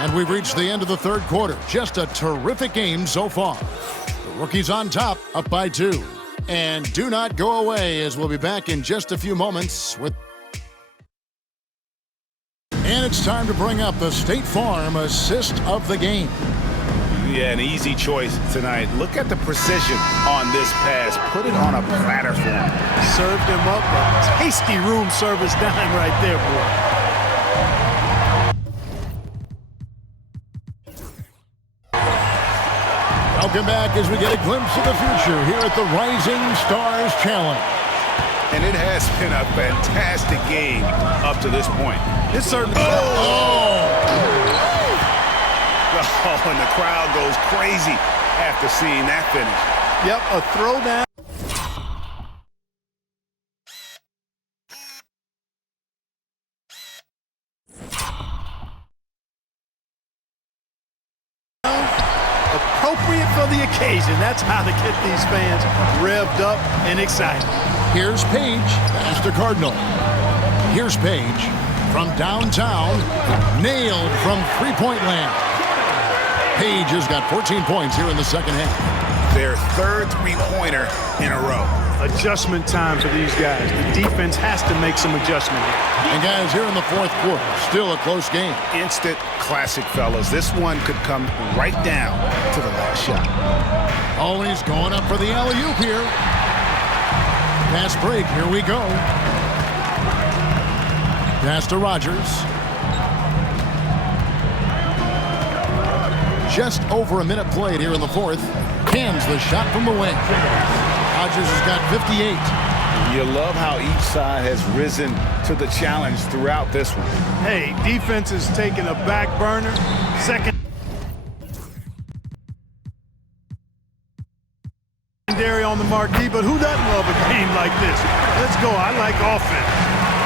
And we've reached the end of the third quarter. Just a terrific game so far. The rookies on top, up by 2. And do not go away, as we'll be back in just a few moments with... And it's time to bring up the State Farm assist of the game. Yeah, an easy choice tonight. Look at the precision on this pass. Put it on a platter for him. Served him up a tasty room service dime right there, boy. Welcome back as we get a glimpse of the future here at the Rising Stars Challenge. And it has been a fantastic game up to this point. It's certainly... Oh, and the crowd goes crazy after seeing that finish. Yep, a throwdown. Appropriate for the occasion. That's how to get these fans revved up and excited. Here's Page. Pass to Cardinal. Here's Page from downtown. Nailed from three-point land. Page has got 14 points here in the second half. Their third three-pointer in a row. adjustment time for these guys. The defense has to make some adjustment here. And guys, here in the fourth quarter, still a close game. Instant classic, fellas. This one could come right down to the last shot. Oh, he's going up for the alley-oop here. Pass break, here we go. Pass to Rodgers. Just over a minute played here in the fourth. Cans the shot from the wing. Rodgers has got 58. You love how each side has risen to the challenge throughout this one. Hey, defense is taking a back burner. Secondary on the marquee, but who doesn't love a game like this? Let's go. I like offense.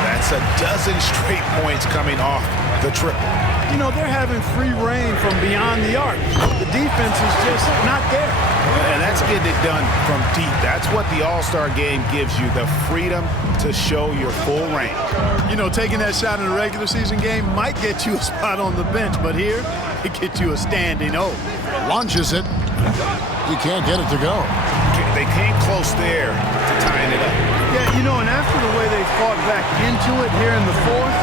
That's a dozen straight points coming off the triple. You know, they're having free reign from beyond the arc. The defense is just not there. And that's getting it done from deep. That's what the All-Star game gives you, the freedom to show your full range. You know, taking that shot in a regular season game might get you a spot on the bench, but here, it gets you a standing O. Launches it. He can't get it to go. They came close there to tying it up. Yeah, you know, and after the way they fought back into it here in the fourth,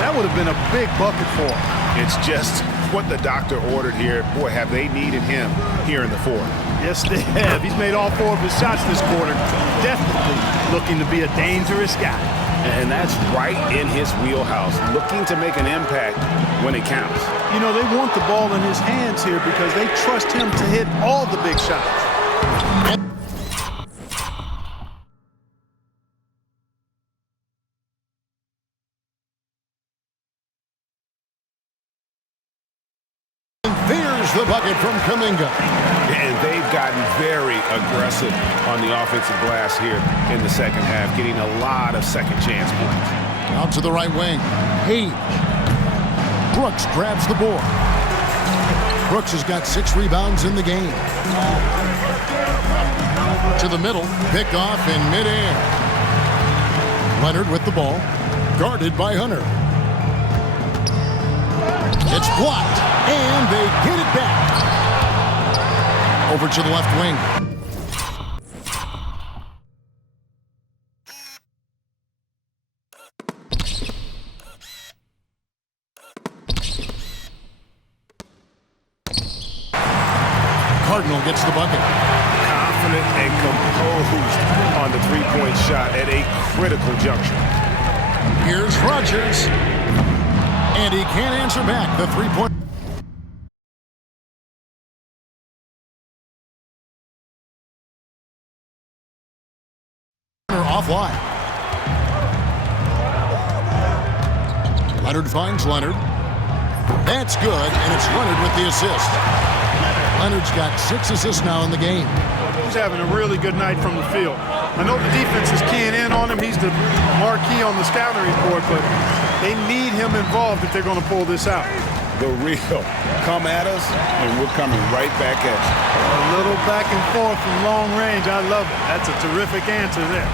that would have been a big bucket for them. It's just what the doctor ordered here. Boy, have they needed him here in the fourth. Yes, they have. He's made all 4 of his shots this quarter. Definitely looking to be a dangerous guy. And that's right in his wheelhouse, looking to make an impact when it counts. You know, they want the ball in his hands here because they trust him to hit all the big shots. There's the bucket from Kuminga. And they've gotten very aggressive on the offensive glass here in the second half, getting a lot of second chance points. Out to the right wing. Page. Brooks grabs the board. Brooks has got 6 rebounds in the game. To the middle. Picked off in midair. Leonard with the ball. Guarded by Hunter. It's blocked. And they get it back. Over to the left wing. Cardinal gets the bucket. Confident and composed on the three-point shot at a critical juncture. Here's Rodgers. And he can't answer back. The three-point. Offline. Leonard finds Leonard. That's good, and it's Leonard with the assist. Leonard's got 6 assists now in the game. He's having a really good night from the field. I know the defense is keying in on him. He's the marquee on the scouting report, but they need him involved if they're going to pull this out. The real come at us, and we're coming right back at you. A little back and forth from long range. I love it. That's a terrific answer there.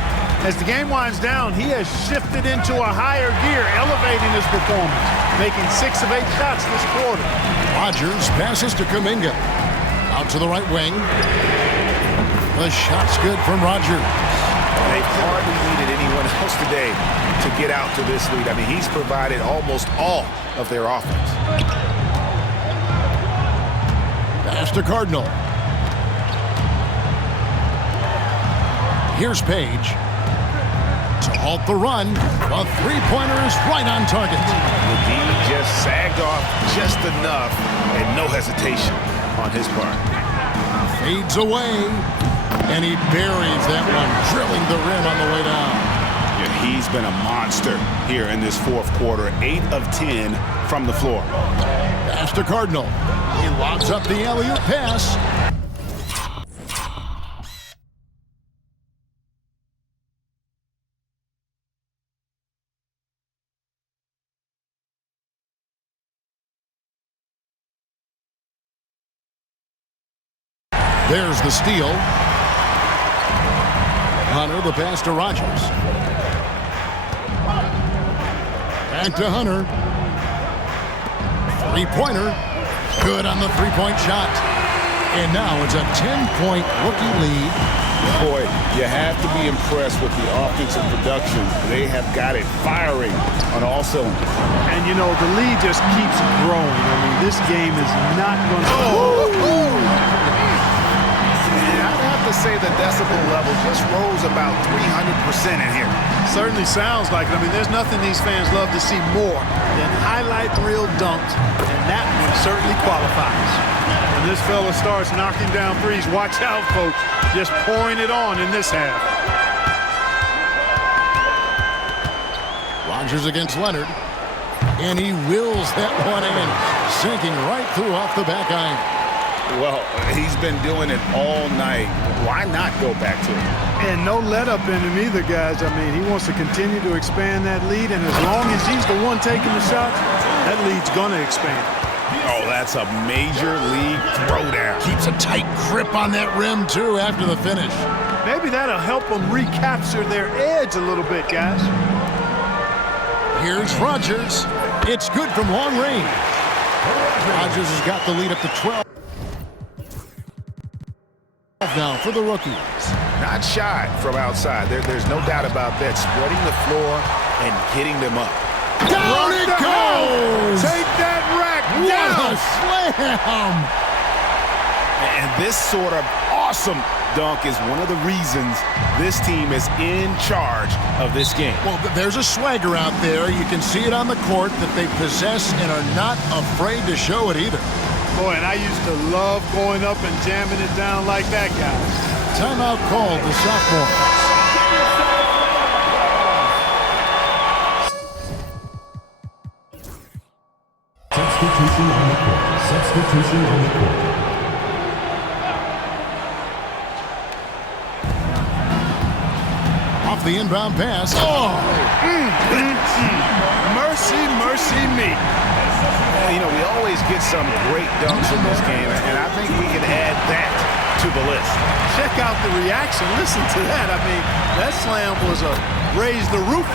As the game winds down, he has shifted into a higher gear, elevating his performance, making 6 of 8 shots this quarter. Rodgers passes to Kuminga. Out to the right wing. The shot's good from Rodgers. They've hardly needed anyone else today to get out to this lead. I mean, he's provided almost all of their offense. Pass to Cardinal. Here's Page. To halt the run, a three-pointer is right on target. McGee just sagged off just enough and no hesitation on his part. Fades away, and he buries that one, drilling the rim on the way down. Yeah, he's been a monster here in this fourth quarter. 8 of 10 from the floor. Pass to Cardinal. He lobs up the alley-oop pass. There's the steal. Hunter, the pass to Rodgers. Back to Hunter. Three-pointer. Good on the three-point shot. And now it's a 10-point rookie lead Boy, you have to be impressed with the offensive production. They have got it firing on all cylinders. And, you know, the lead just keeps growing. I mean, this game is not going to... I'd have to say the decibel level just rose about 300% in here. Certainly sounds like it. I mean, there's nothing these fans love to see more than highlight reel dunks, and that one certainly qualifies. When this fella starts knocking down threes, watch out, folks. Just pouring it on in this half. Rodgers against Leonard, and he wills that one in, sinking right through off the back iron. Well, he's been doing it all night. Why not go back to it? And no let up in him either, guys. I mean, he wants to continue to expand that lead, and as long as he's the one taking the shots, that lead's going to expand. Oh, that's a major league throwdown. Keeps a tight grip on that rim, too, after the finish. Maybe that'll help them recapture their edge a little bit, guys. Here's Rodgers. It's good from long range. Rodgers has got the lead up to 12. Now for the rookies. Not shy from outside. There's no doubt about that. Spreading the floor and getting them up. Down it goes! Take that rack What down! a slam! And this sort of awesome dunk is one of the reasons this team is in charge of this game. Well, there's a swagger out there. You can see it on the court that they possess and are not afraid to show it either. Boy, and I used to love going up and jamming it down like that, guys. Timeout called the sophomore. Substitution on the court. Substitution on the court. Off the inbound pass. Oh! Mercy, mercy me. You know, we always get some great dunks in this game, and I think we can add that to the list. Check out the reaction. Listen to that. I mean, that slam was a raise the roof.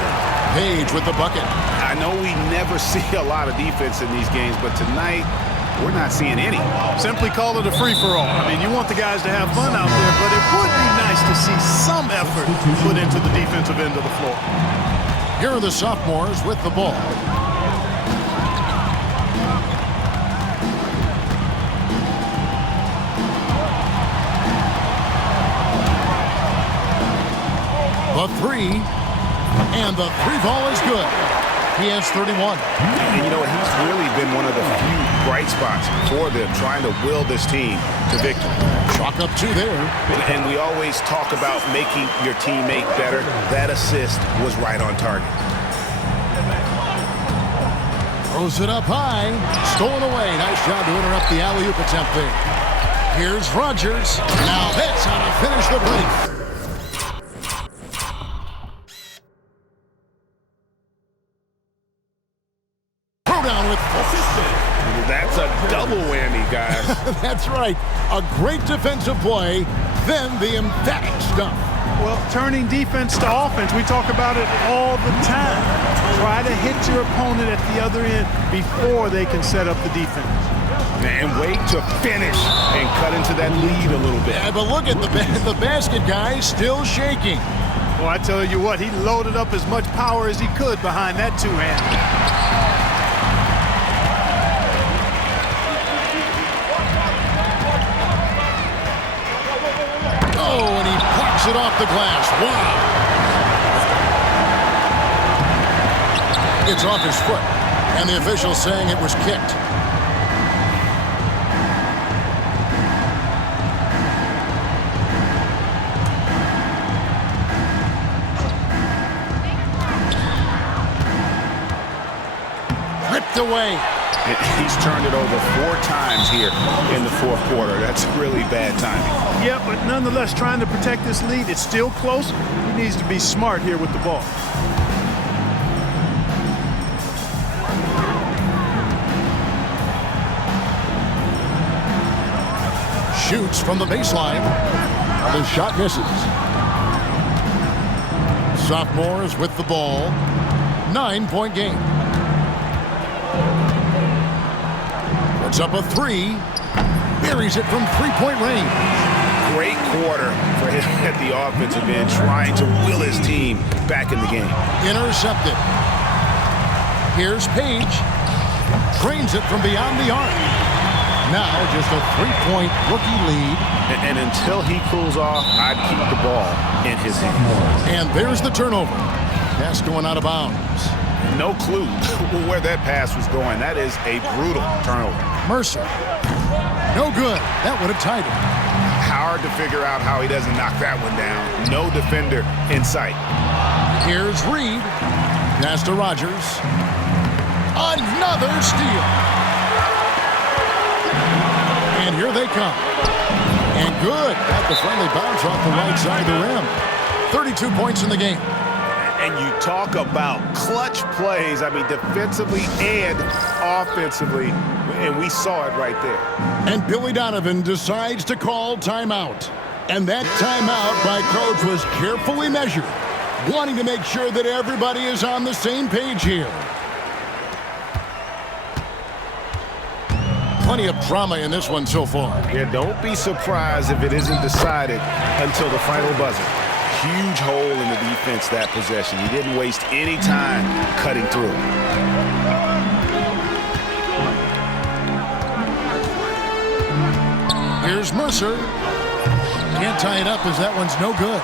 Page with the bucket. I know we never see a lot of defense in these games, but tonight we're not seeing any. Simply call it a free-for-all. I mean, you want the guys to have fun out there, but it would be nice to see some effort put into the defensive end of the floor. Here are the sophomores with the ball. The three, and the three ball is good. He has 31. And you know what? He's really been one of the few bright spots for them, trying to will this team to victory. Chalk up two there. And we always talk about making your teammate better. That assist was right on target. Throws it up high. Stolen away. Nice job to interrupt the alley-oop attempt there. Here's Rodgers. Now that's how to finish the break. That's a double whammy, guys. That's right. A great defensive play, then the emphatic stuff. Well, turning defense to offense, we talk about it all the time. Try to hit your opponent at the other end before they can set up the defense. And wait to finish and cut into that lead a little bit. Yeah, but look at the basket guy still shaking. Well, I tell you what, he loaded up as much power as he could behind that two-hand. Oh, and he plucks it off the glass. Wow. It's off his foot, and the official saying it was kicked. Ripped away. He's turned it over 4 times here in the fourth quarter. That's really bad timing. Yeah, but nonetheless, trying to protect this lead, it's still close. He needs to be smart here with the ball. Shoots from the baseline. The shot misses. Sophomores with the ball. 9-point game. Puts up a three. Buries it from 3-point range. Great quarter for him at the offensive end, trying to will his team back in the game. Intercepted. Here's Page. Drains it from beyond the arc. Now just a 3-point rookie lead. And until he cools off, I'd keep the ball in his hands. And there's the turnover. Pass going out of bounds. No clue where that pass was going. That is a brutal turnover. Mercer. No good. That would have tied it. Hard to figure out how he doesn't knock that one down. No defender in sight. Here's Reed. Pass to Rodgers. Another steal. And here they come. And good. Got the friendly bounce off the right side of the rim. 32 points in the game. And you talk about clutch plays, I mean, defensively and offensively, and we saw it right there. And Billy Donovan decides to call timeout. And that timeout by coach was carefully measured, wanting to make sure that everybody is on the same page here. Plenty of drama in this one so far. Yeah, don't be surprised if it isn't decided until the final buzzer. Huge hole in the defense that possession. He didn't waste any time cutting through. Here's Mercer. Can't tie it up as that one's no good.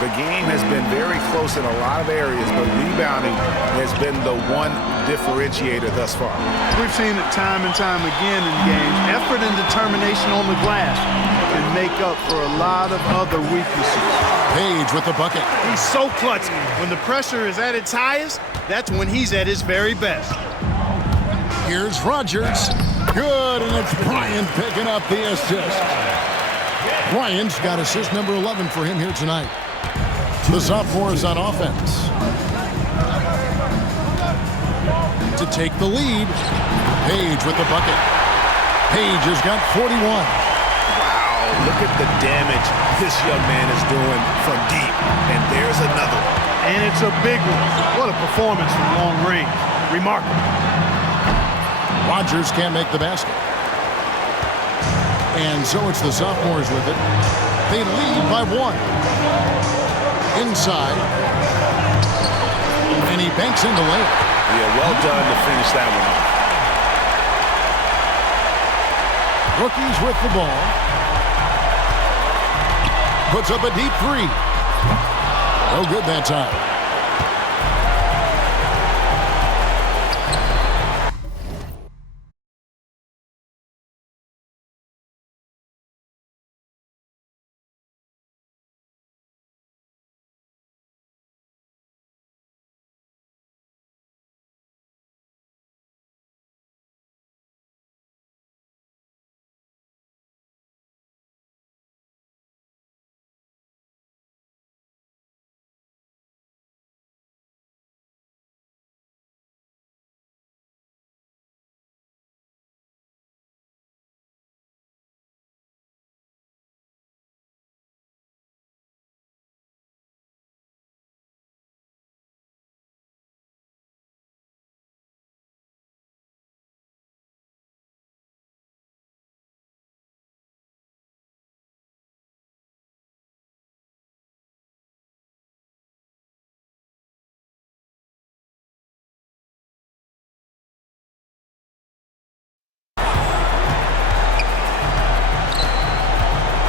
The game has been very close in a lot of areas, but rebounding has been the one differentiator thus far. We've seen it time and time again in games. Effort and determination on the glass can make up for a lot of other weaknesses. Page with the bucket. He's so clutch. When the pressure is at its highest, that's when he's at his very best. Here's Rodgers. Good, and it's Bryant picking up the assist. Bryant's got assist number 11 for him here tonight. The sophomore is on offense. To take the lead, Page with the bucket. Page has got 41. Wow, look at the damage this young man is doing from deep. And there's another one. And it's a big one. What a performance from long range. Remarkable. Rodgers can't make the basket. And so it's the sophomores with it. They lead by 1. Inside. And he banks in the layup. Yeah, well done to finish that one off. Rookies with the ball. Puts up a deep 3. No good that time.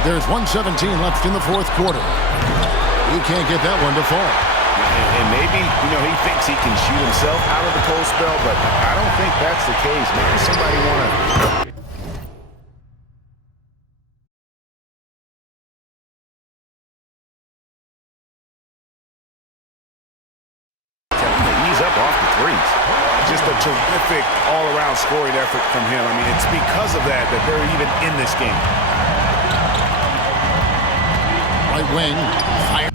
There's 1:17 left in the fourth quarter. He can't get that one to fall. And maybe, he thinks he can shoot himself out of the cold spell, but I don't think that's the case. Maybe somebody want to... He's up off the threes. Just a terrific all-around scoring effort from him. I mean, it's because of that they're even in this game. Right wing. Fire.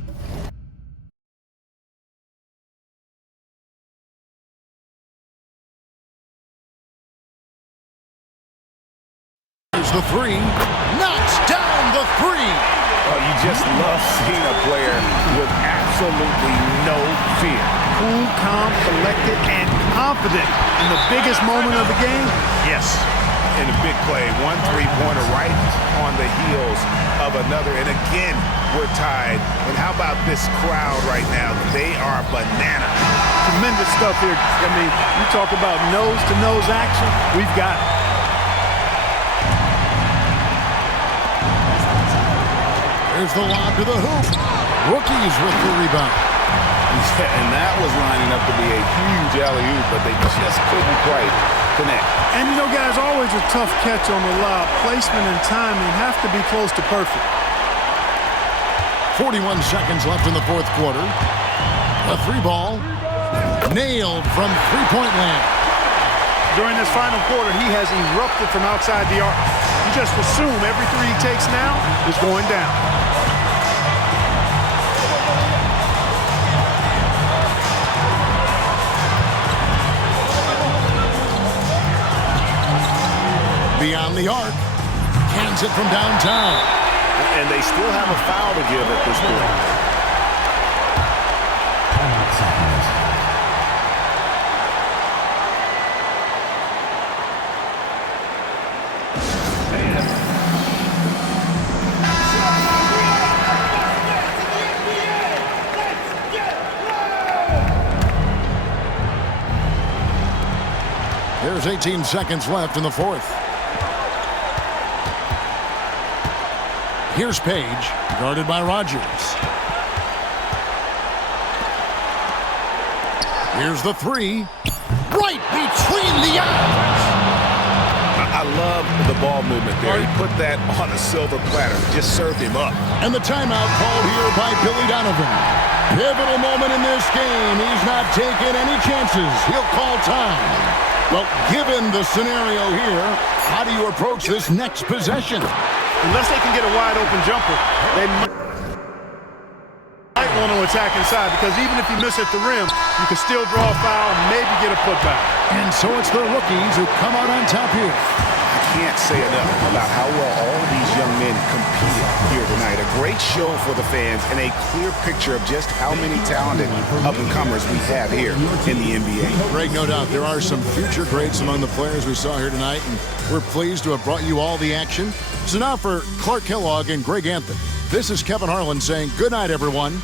Here's the 3. Knocks down the 3. Oh, you just love seeing a player with absolutely no fear. Cool, calm, collected, and confident in the biggest moment of the game. Yes. in a big play. One three-pointer right on the heels of another. And again, we're tied. And how about this crowd right now? They are bananas. Tremendous stuff here. I mean, you talk about nose-to-nose action. We've got it. There's the lob to the hoop. Rookies with the rebound. And that was lining up to be a huge alley-oop, but they just couldn't quite connect. And, you know, guys, always a tough catch on the lob. Placement and timing have to be close to perfect. 41 seconds left in the fourth quarter. A three ball. Nailed from three-point land. During this final quarter, he has erupted from outside the arc. You just assume every three he takes now is going down. Beyond the arc. Cans it from downtown. And they still have a foul to give at this point. There's 18 seconds left in the fourth. Here's Page, guarded by Rodgers. Here's the three. Right between the eyes. I love the ball movement there. He put that on a silver platter. Just served him up. And the timeout called here by Billy Donovan. Pivotal moment in this game. He's not taking any chances. He'll call time. Well, given the scenario here, how do you approach this next possession? Unless they can get a wide-open jumper, they might want to attack inside, because even if you miss at the rim, you can still draw a foul and maybe get a putback. And so it's the rookies who come out on top here. I can't say enough about how well all these young men competed here tonight. A great show for the fans and a clear picture of just how many talented up-and-comers we have here in the NBA. Greg, no doubt there are some future greats among the players we saw here tonight, and we're pleased to have brought you all the action. So now for Clark Kellogg and Greg Anthony, this is Kevin Harlan saying good night, everyone.